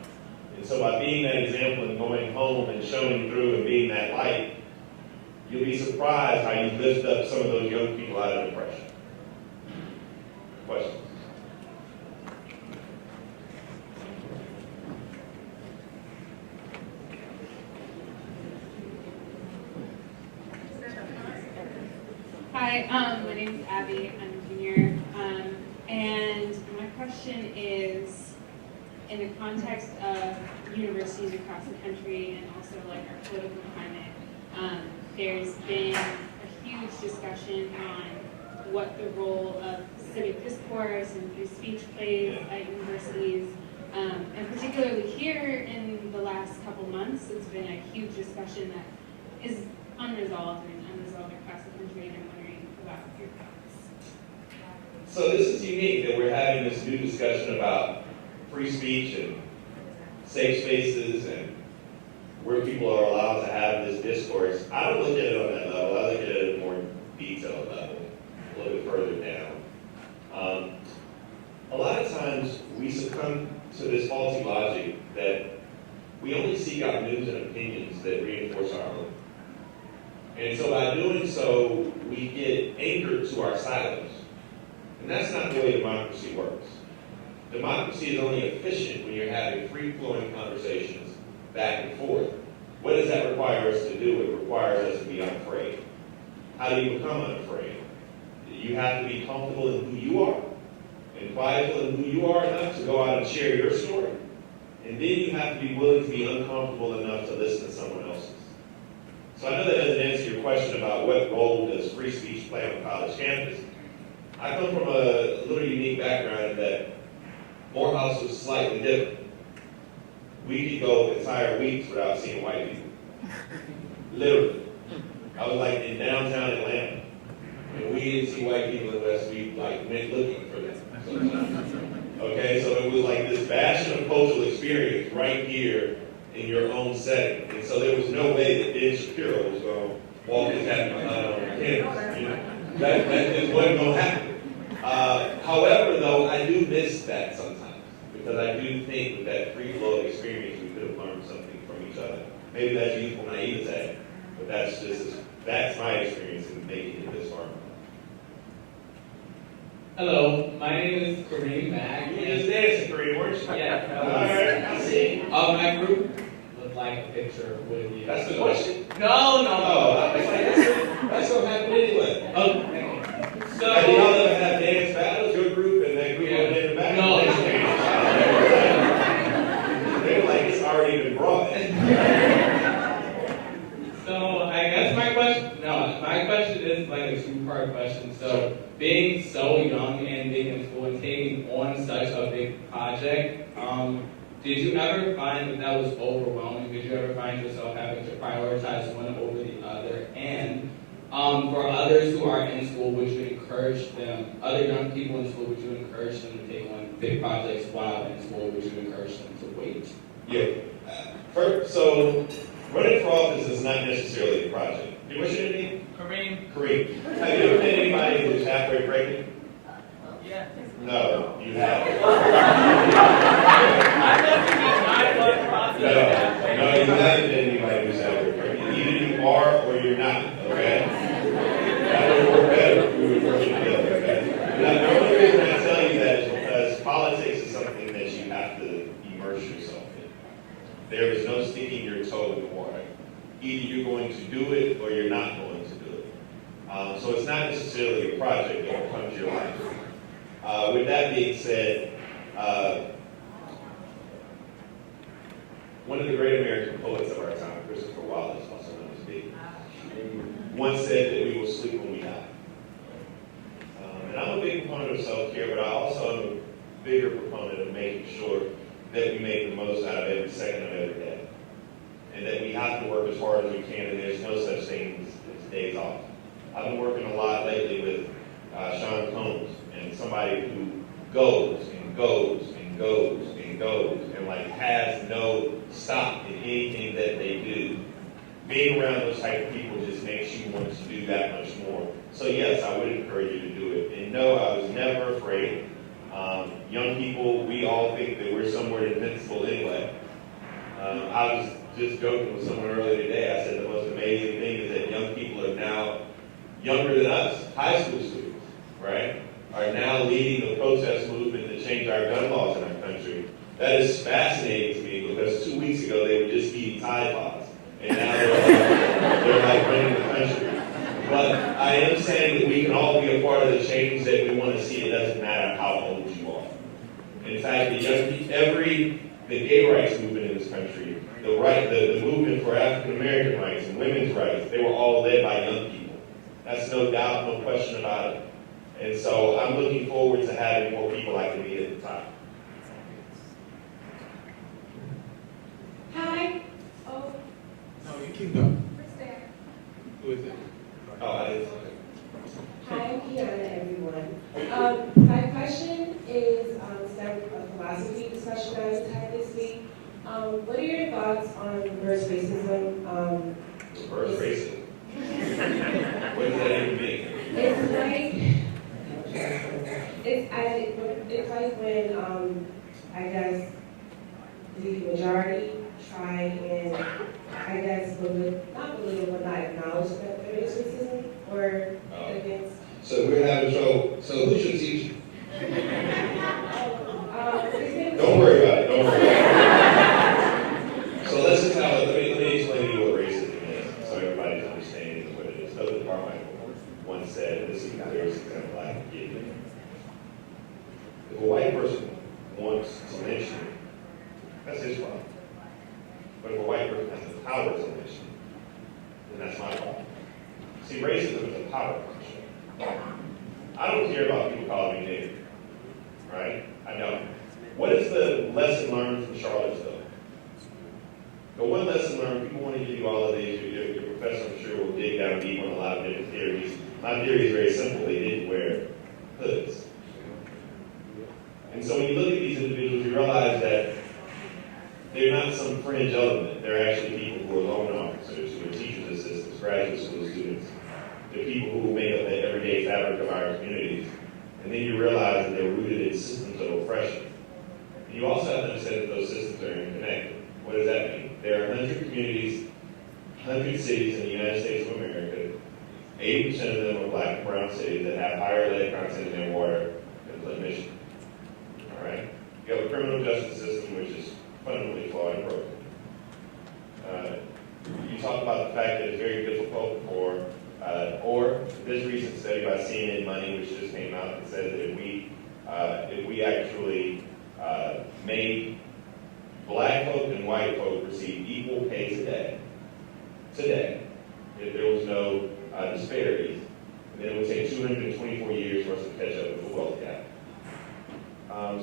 And so by being that example and going home and showing through and being that light, you'll be surprised how you lift up some of those young people out of depression. Questions? Hi, my name is Abby. I'm a junior. And my question is, in the context of universities across the country and also like our political climate, there's been a huge discussion on what the role of civic discourse and free speech plays at universities. And particularly here in the last couple months, it's been a huge discussion that is unresolved and unresolved across the country, and I'm wondering about your thoughts. So this is unique that we're having this new discussion about free speech and safe spaces and where people are allowed to have this discourse. I don't look at it on that level. I look at it at a more detailed level, a little bit further down. A lot of times we succumb to this faulty logic that we only seek out news and opinions that reinforce our own. And so by doing so, we get anchored to our silos. And that's not the way democracy works. Democracy is only efficient when you're having free-flowing conversations back and forth. What does that require us to do? It requires us to be unafraid. How do you become unafraid? You have to be comfortable in who you are and prideful in who you are enough to go out and share your story. And then you have to be willing to be uncomfortable enough to listen to someone else's. So I know that doesn't answer your question about what role does free speech play on a college campus. I come from a little unique background in that Morehouse was slightly different. We could go entire weeks without seeing white people. Literally. I was like in downtown Atlanta. And we didn't see white people unless we like went looking for them sometimes. Okay, so it was like this bastion of cultural experience right here in your own setting. And so there was no way that Ben Shapiro was going to walk his hat behind on campus. You know? That just wasn't going to happen. However, though, I do miss that sometimes. Because I do think with that free flow experience, we could have learned something from each other. Maybe that's youthful naivete, but that's my experience in making it this far. Hello, my name is Kareem Mack. You were just dancing, Kareem, weren't you? Yeah. All right, I see. My group would like a picture with you. That's the question? No. Oh, that's what happened anyway. Okay. So, have y'all ever had dance battles, your group and that group on the back? No. They were like, it's already been brought. So I guess my question is like a two-part question. So being so young and being in school and taking on such a big project, did you ever find that was overwhelming? Did you ever find yourself having to prioritize one over the other? And for others who are in school, would you encourage them, other young people in school, would you encourage them to take on big projects while in school? Would you encourage them to wait? Yeah. So running for office is not necessarily a project. What's your name? Kareem. Have you ever met anybody who's halfway pregnant? Yeah. No, you haven't. No, you haven't met anybody who's halfway pregnant. Either you are or you're not, okay? That would work better if we were working together, okay? Now, the only reason I tell you that is because politics is something that you have to immerse yourself in. There is no sticking your toe in the water. Either you're going to do it or you're not going to do it. So it's not necessarily a project that will come to your life. With that being said, one of the great American poets of our time, Christopher Wallace, also known as Big, once said that we will sleep when we die. And I'm a big proponent of self-care, but I also am a bigger proponent of making sure that we make the the most out of every second of every day. And that we have to work as hard as we can, and there's no such thing as days off. I've been working a lot lately with Sean Combs, and somebody who goes and goes and goes and goes and like has no stop in anything that they do. Being around those type of people just makes you want to do that much more. So yes, I would encourage you to do it. And no, I was never afraid. Young people, we all think that we're somewhat invincible anyway. I was just joking with someone earlier today. I said the most amazing thing is that young people are now younger than us, high school students, right, are now leading the protest movement to change our gun laws in our country. That is fascinating to me because 2 weeks ago they were just eating Tide Pods, and now they're like running the country. But I am saying that we can all be a part of the change that we want to see. It doesn't matter how old you are. In fact, the gay rights movement in this country, the movement for African American rights and women's rights, they were all led by young people. That's no doubt, no question about it. And so I'm looking forward to having more people I can meet at the top. Hi. Oh. No, you can go. Who is it? Oh, I didn't. Hi, I'm Kiana, everyone. My question is stemmed from a philosophy discussion I just had this week. What are your thoughts on reverse racism? Reverse racism? What does that even mean? It's like when I guess the majority try and not belittle but not acknowledge that there is racism or against. So we're having trouble. So who should teach you? Don't worry about it. Don't worry about it. So let's just let me explain to you what racism is, so everybody's understanding of what it is. Dr. Carmichael once said, and this is the clearest example I can give you. If a white person wants to lynch you, that's his problem. But if a white person has the power to lynch you, then that's my problem. See, racism is a power function. I don't care about people calling me nigger, right? I don't. What is the lesson learned from Charlottesville? The one lesson learned, people want to give you all of these, your professor I'm sure will dig down deep on a lot of different theories. My theory is very simple, they didn't wear hoods. And so when you look at these individuals, you realize that they're not some fringe element. They're actually people who are loan officers, who are teachers' assistants, graduate school students. They're people who make up the everyday fabric of our communities. And then you realize that they're rooted in systems of oppression. And you also have to understand that those systems are interconnected. What does that mean? There are 100 communities, 100 cities in the United States of America. 80% of them are black and brown cities that have higher lead content in their water than Flint, Michigan. All right? You have a criminal justice system which is fundamentally flawed and broken. You talk about the fact that it's very difficult for, or this recent study by CNN Money, which just came out, that says that if we actually made black folk and white folk receive equal pay today, if there was no disparities, then it would take 224 years for us to catch up with the wealth gap.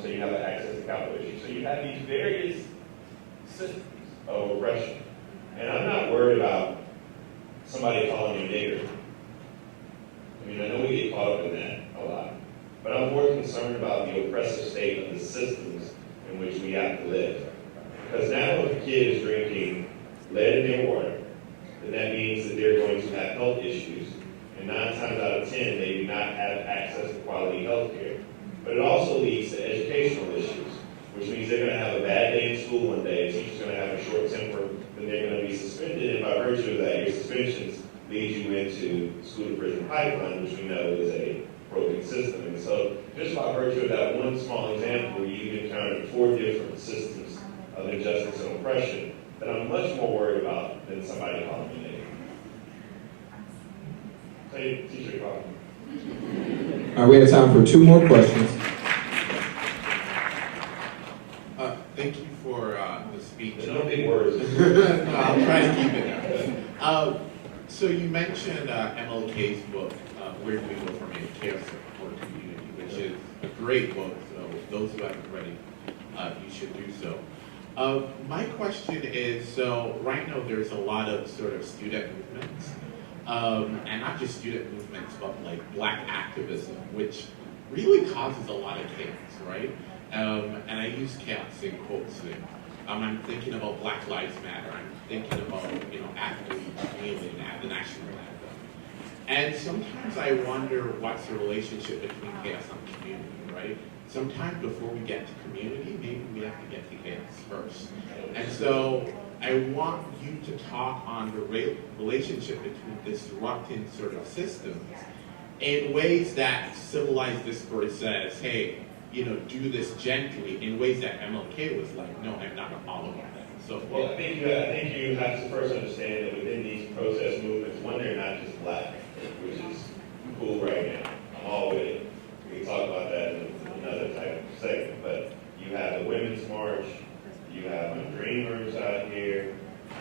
So you have an access to capital issue. So you have these various systems of oppression. And I'm not worried about somebody calling me nigger. I mean, I know we get caught up in that a lot. But I'm more concerned about the oppressive state of the systems in which we have to live. Because now if a kid is drinking lead in their water, then that means that they're going to have health issues. And 9 times out of 10, they do not have access to quality health care. But it also leads to educational issues, which means they're going to have a bad day in school one day, a teacher's going to have a short temper, then they're going to be suspended, and by virtue of that, your suspensions lead you into school-to-prison pipeline, which we know is a broken system. And so, just by virtue of that one small example, you've encountered 4 different systems of injustice and oppression that I'm much more worried about than somebody calling me nigger. Hey, teacher, call me. All right, we have time for 2 more questions. Thank you for the speech. No big words. No, I'll try to keep it down. So you mentioned MLK's book, Where Do We Go From Here? Care for Community, which is a great book. So those who haven't read it, you should do so. My question is, so right now there's a lot of sort of student movements, and not just student movements, but like black activism, which really causes a lot of chaos, right? And I use chaos in quotes there. I'm thinking about Black Lives Matter. I'm thinking about, athletes kneeling at the national anthem. And sometimes I wonder what's the relationship between chaos and community, right? Sometimes before we get to community, maybe we have to get to chaos first. And so I want you to talk on the relationship between disrupting sort of systems in ways that civilized discourse says, hey, do this gently, in ways that MLK was like, no, I'm not a follower of that. So, well, I think you have to first understand that within these protest movements, one, they're not just black, which is cool right now. I'm all with it. We can talk about that in another type of segment. But you have the Women's March, you have the Dreamers out here.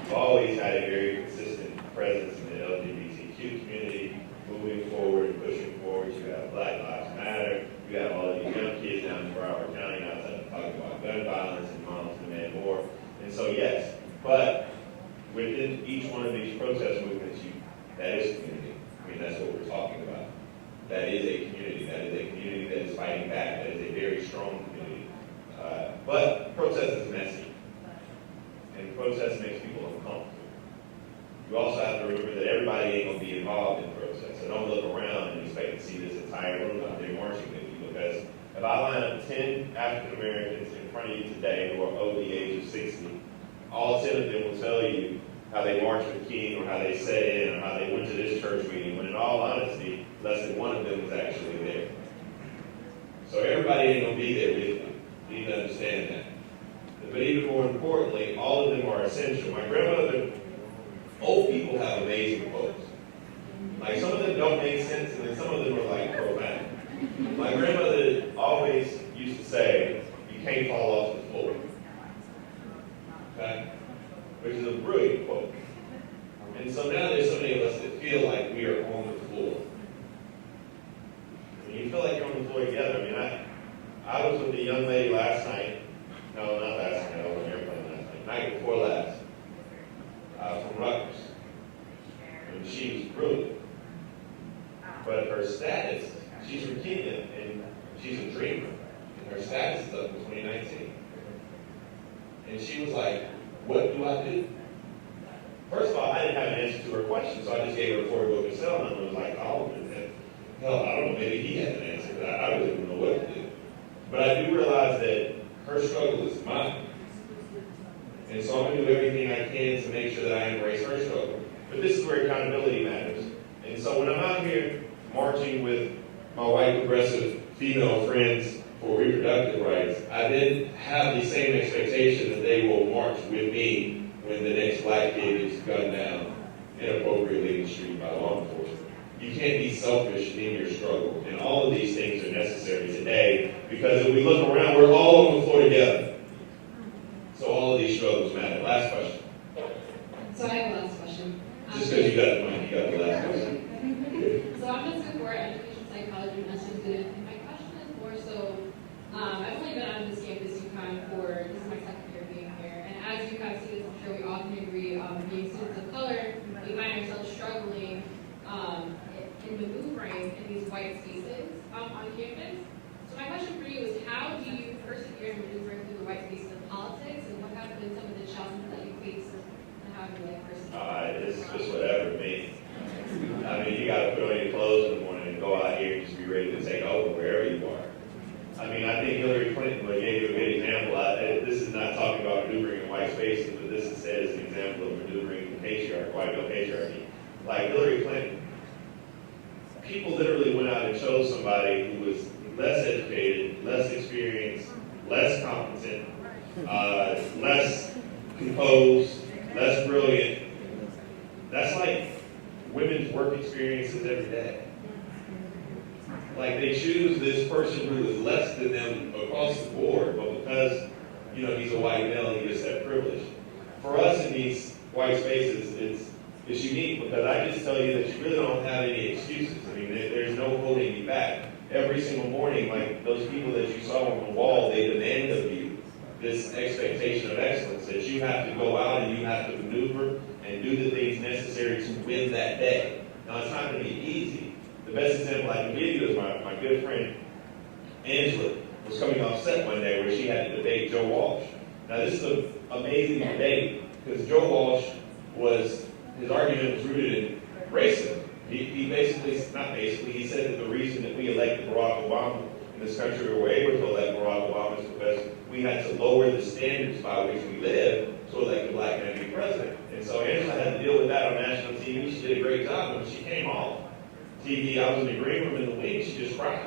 You've always had a very consistent presence in the LGBTQ community, moving forward and pushing forward. You have Black Lives Matter. You have all of these young kids down in Broward County now talking about gun violence and moms demand more. And so, yes, but within each one of these protest movements, that is community. I mean, that's what we're talking about. That is a community. That is a community that is fighting back. That is a very strong community. But protest is messy. And protest makes people uncomfortable. You also have to remember that everybody ain't going to be involved in protest. So don't look around and expect to see this entire room out there marching with you. Because if I line up 10 African Americans in front of you today who are over the age of 60, all 10 of them will tell you how they marched with King or how they sat in or how they went to this church meeting, when in all honesty, less than one of them was actually there. So everybody ain't going to be there with you. You need to understand that. But even more importantly, all of them are essential. My grandmother, old people have amazing quotes. Like some of them don't make sense and then some of them are like profound. My grandmother always used to say, you can't fall off the floor. Okay? Which is a brilliant quote. And so now there's so many of us that feel like we are on the floor. I mean, you feel like you're on the floor together. I mean, I was with a young lady last night. No, not last night. I was on an airplane last night. Night before last. From Rutgers. And she was brilliant. But her status, she's from Kenya, and she's a dreamer. And her status is up in 2019. And she was like, what do I do? First of all, I didn't have an answer to her question, so I just gave her a four-book cell number and was like, call him. And hell, I don't know, maybe he had an answer, but I really didn't know what to do. But I do realize that her struggle is mine. And so I'm going to do everything I can to make sure that I embrace her struggle. But this is where accountability matters. And so when I'm out here marching with my white progressive female friends for reproductive rights, I then have the same expectation that they will march with me when the next black kid is gunned down inappropriately in the street by law enforcement. You can't be selfish in your struggle. And all of these things are necessary today because if we look around, we're all on the floor together. So all of these struggles matter. Last question. So I have a last question. Just because you got the mic, you got the last question. So I'm a school for education psychology master's student, and my question is more so, I've only been on this campus UConn for, this is my second year being here, and as UConn students, I'm sure we all can agree, being students of color, we find ourselves struggling in maneuvering in these white spaces on campus. So my question for you is, how do you persevere in maneuvering through the white spaces of politics, and what have been some of the challenges that you face, and how do you persevere? It's just whatever, man. I mean, you got to put on your clothes in the morning and go out here and just be ready to take over wherever you are. I mean, I think Hillary Clinton gave you a good example. This is not talking about maneuvering in white spaces, but this instead is an example of maneuvering in patriarchy, white male patriarchy. Like Hillary Clinton, people literally went out and chose somebody who was less educated, less experienced, less competent, less composed, less brilliant. That's like women's work experiences every day. Like they choose this person who is less than them across the board, but because he's a white male, he gets that privilege. For us in these white spaces, it's unique because I just tell you that you really don't have any excuses. I mean, there's no holding you back. Every single morning, like those people that you saw on the wall, they demand of you this expectation of excellence that you have to go out and you have to maneuver and do the things necessary to win that day. Now, it's not going to be easy. The best example I can give you is my good friend Angela was coming off set one day where she had to debate Joe Walsh. Now, this is an amazing debate because Joe Walsh his argument was rooted in racism. He he said that the reason that we elected Barack Obama in this country, or were able to elect Barack Obama, is because we had to lower the standards by which we live to elect a black man to be president. And so Angela had to deal with that on national TV. She did a great job. When she came off TV, I was in the green room in the wings, she just cried.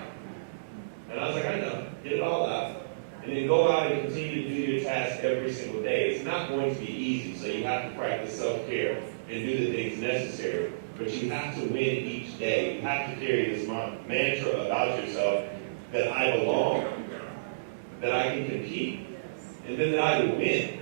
And I was like, I know, get it all out. And then go out and continue to do your task every single day. It's not going to be easy, so you have to practice self-care and do the things necessary. But you have to win each day. You have to carry this mantra about yourself that I belong, that I can compete, and then that I will win.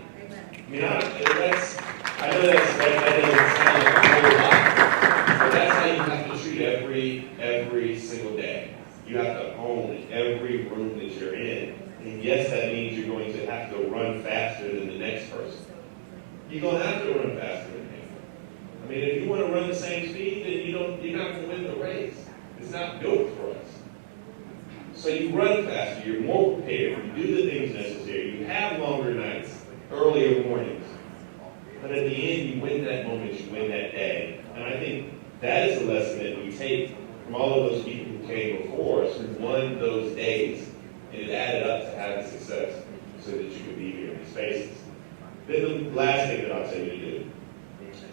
I mean, I know that doesn't sound like a whole lot, but that's how you have to treat every single day. You have to own every room that you're in. And yes, that means you're going to have to run faster than the next person. You're going to have to run faster than him. I mean, if you want to run the same speed, then you're not going to win the race. It's not built for us. So you run faster, you're more prepared, you do the things necessary, you have longer nights, earlier mornings. But at the end, you win that moment, you win that day. And I think that is the lesson that we take from all of those people who came before us, who won those days, and it added up to having success so that you could be here in these spaces. Then the last thing that I'll tell you to do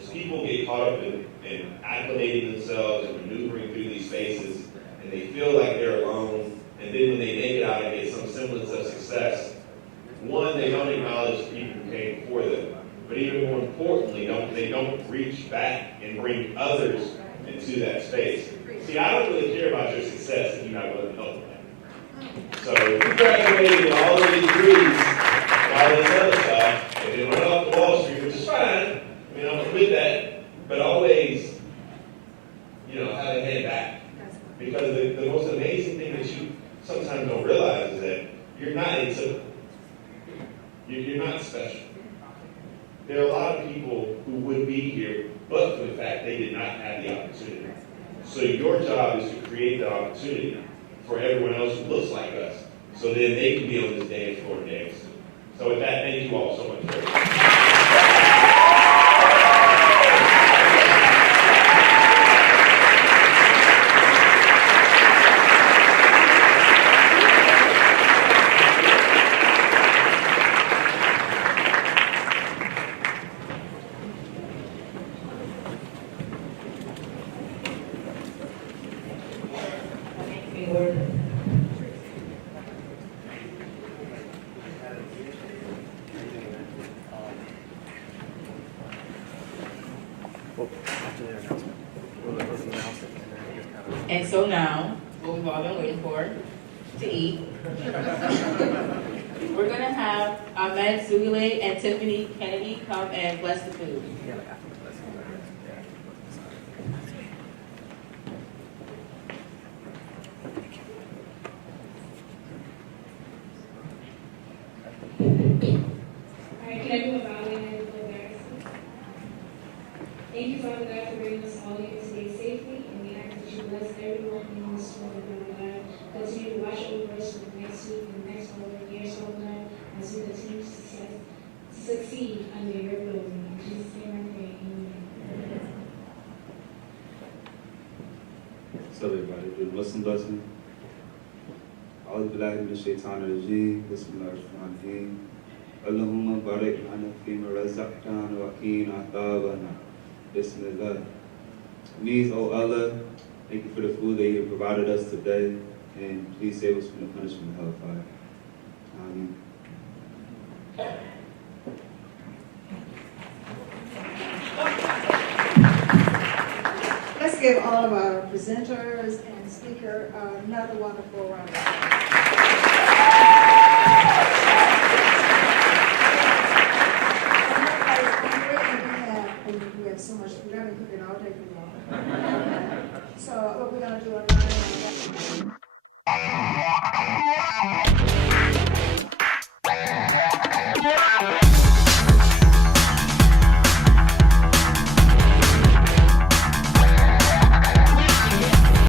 is people get caught up in acclimating themselves and maneuvering through these spaces, and they feel like they're alone, and then when they make it out and get some semblance of success, one, they don't acknowledge the people who came before them, but even more importantly, they don't reach back and bring others into that space. See, I don't really care about your success if you're not willing to help them. So if you graduated with all of these degrees and all this other stuff, and then run off to Wall Street, which is fine, I mean, I'm with that, but always, have a head back. Because the most amazing thing that you sometimes don't realize is that you're not intimate. You're not special. There are a lot of people who would be here, but for the fact they did not have the opportunity. So your job is to create the opportunity for everyone else who looks like us, so then they can be on this dance floor and dance. So with that, thank you all so much for it. And so now, what we've all been waiting for, to eat. We're going to have Ahmed Sugile and Tiffany Kennedy come and bless the food. Alright, can everyone bow their heads and close their eyes? Thank you, Father God, for bringing us all here today safely, and we ask that you bless everyone in this room, Father God. Continue to watch over us for the next week and the next whole year, Father God, as we continue to succeed under your building. In Jesus' name I pray, amen. So everybody, do the Muslim blessing. أعوذ بالله من الشيطان الرجيم بسم الله الرحمن الرحيم اللهم بارك لنا فيما رزقتنا وقنا عذاب النار Bismillah. Please, O Allah, thank you for the food that you have provided us today, and please save us from the punishment of hellfire. Amen. Let's give all of our presenters and speaker another wonderful round of applause.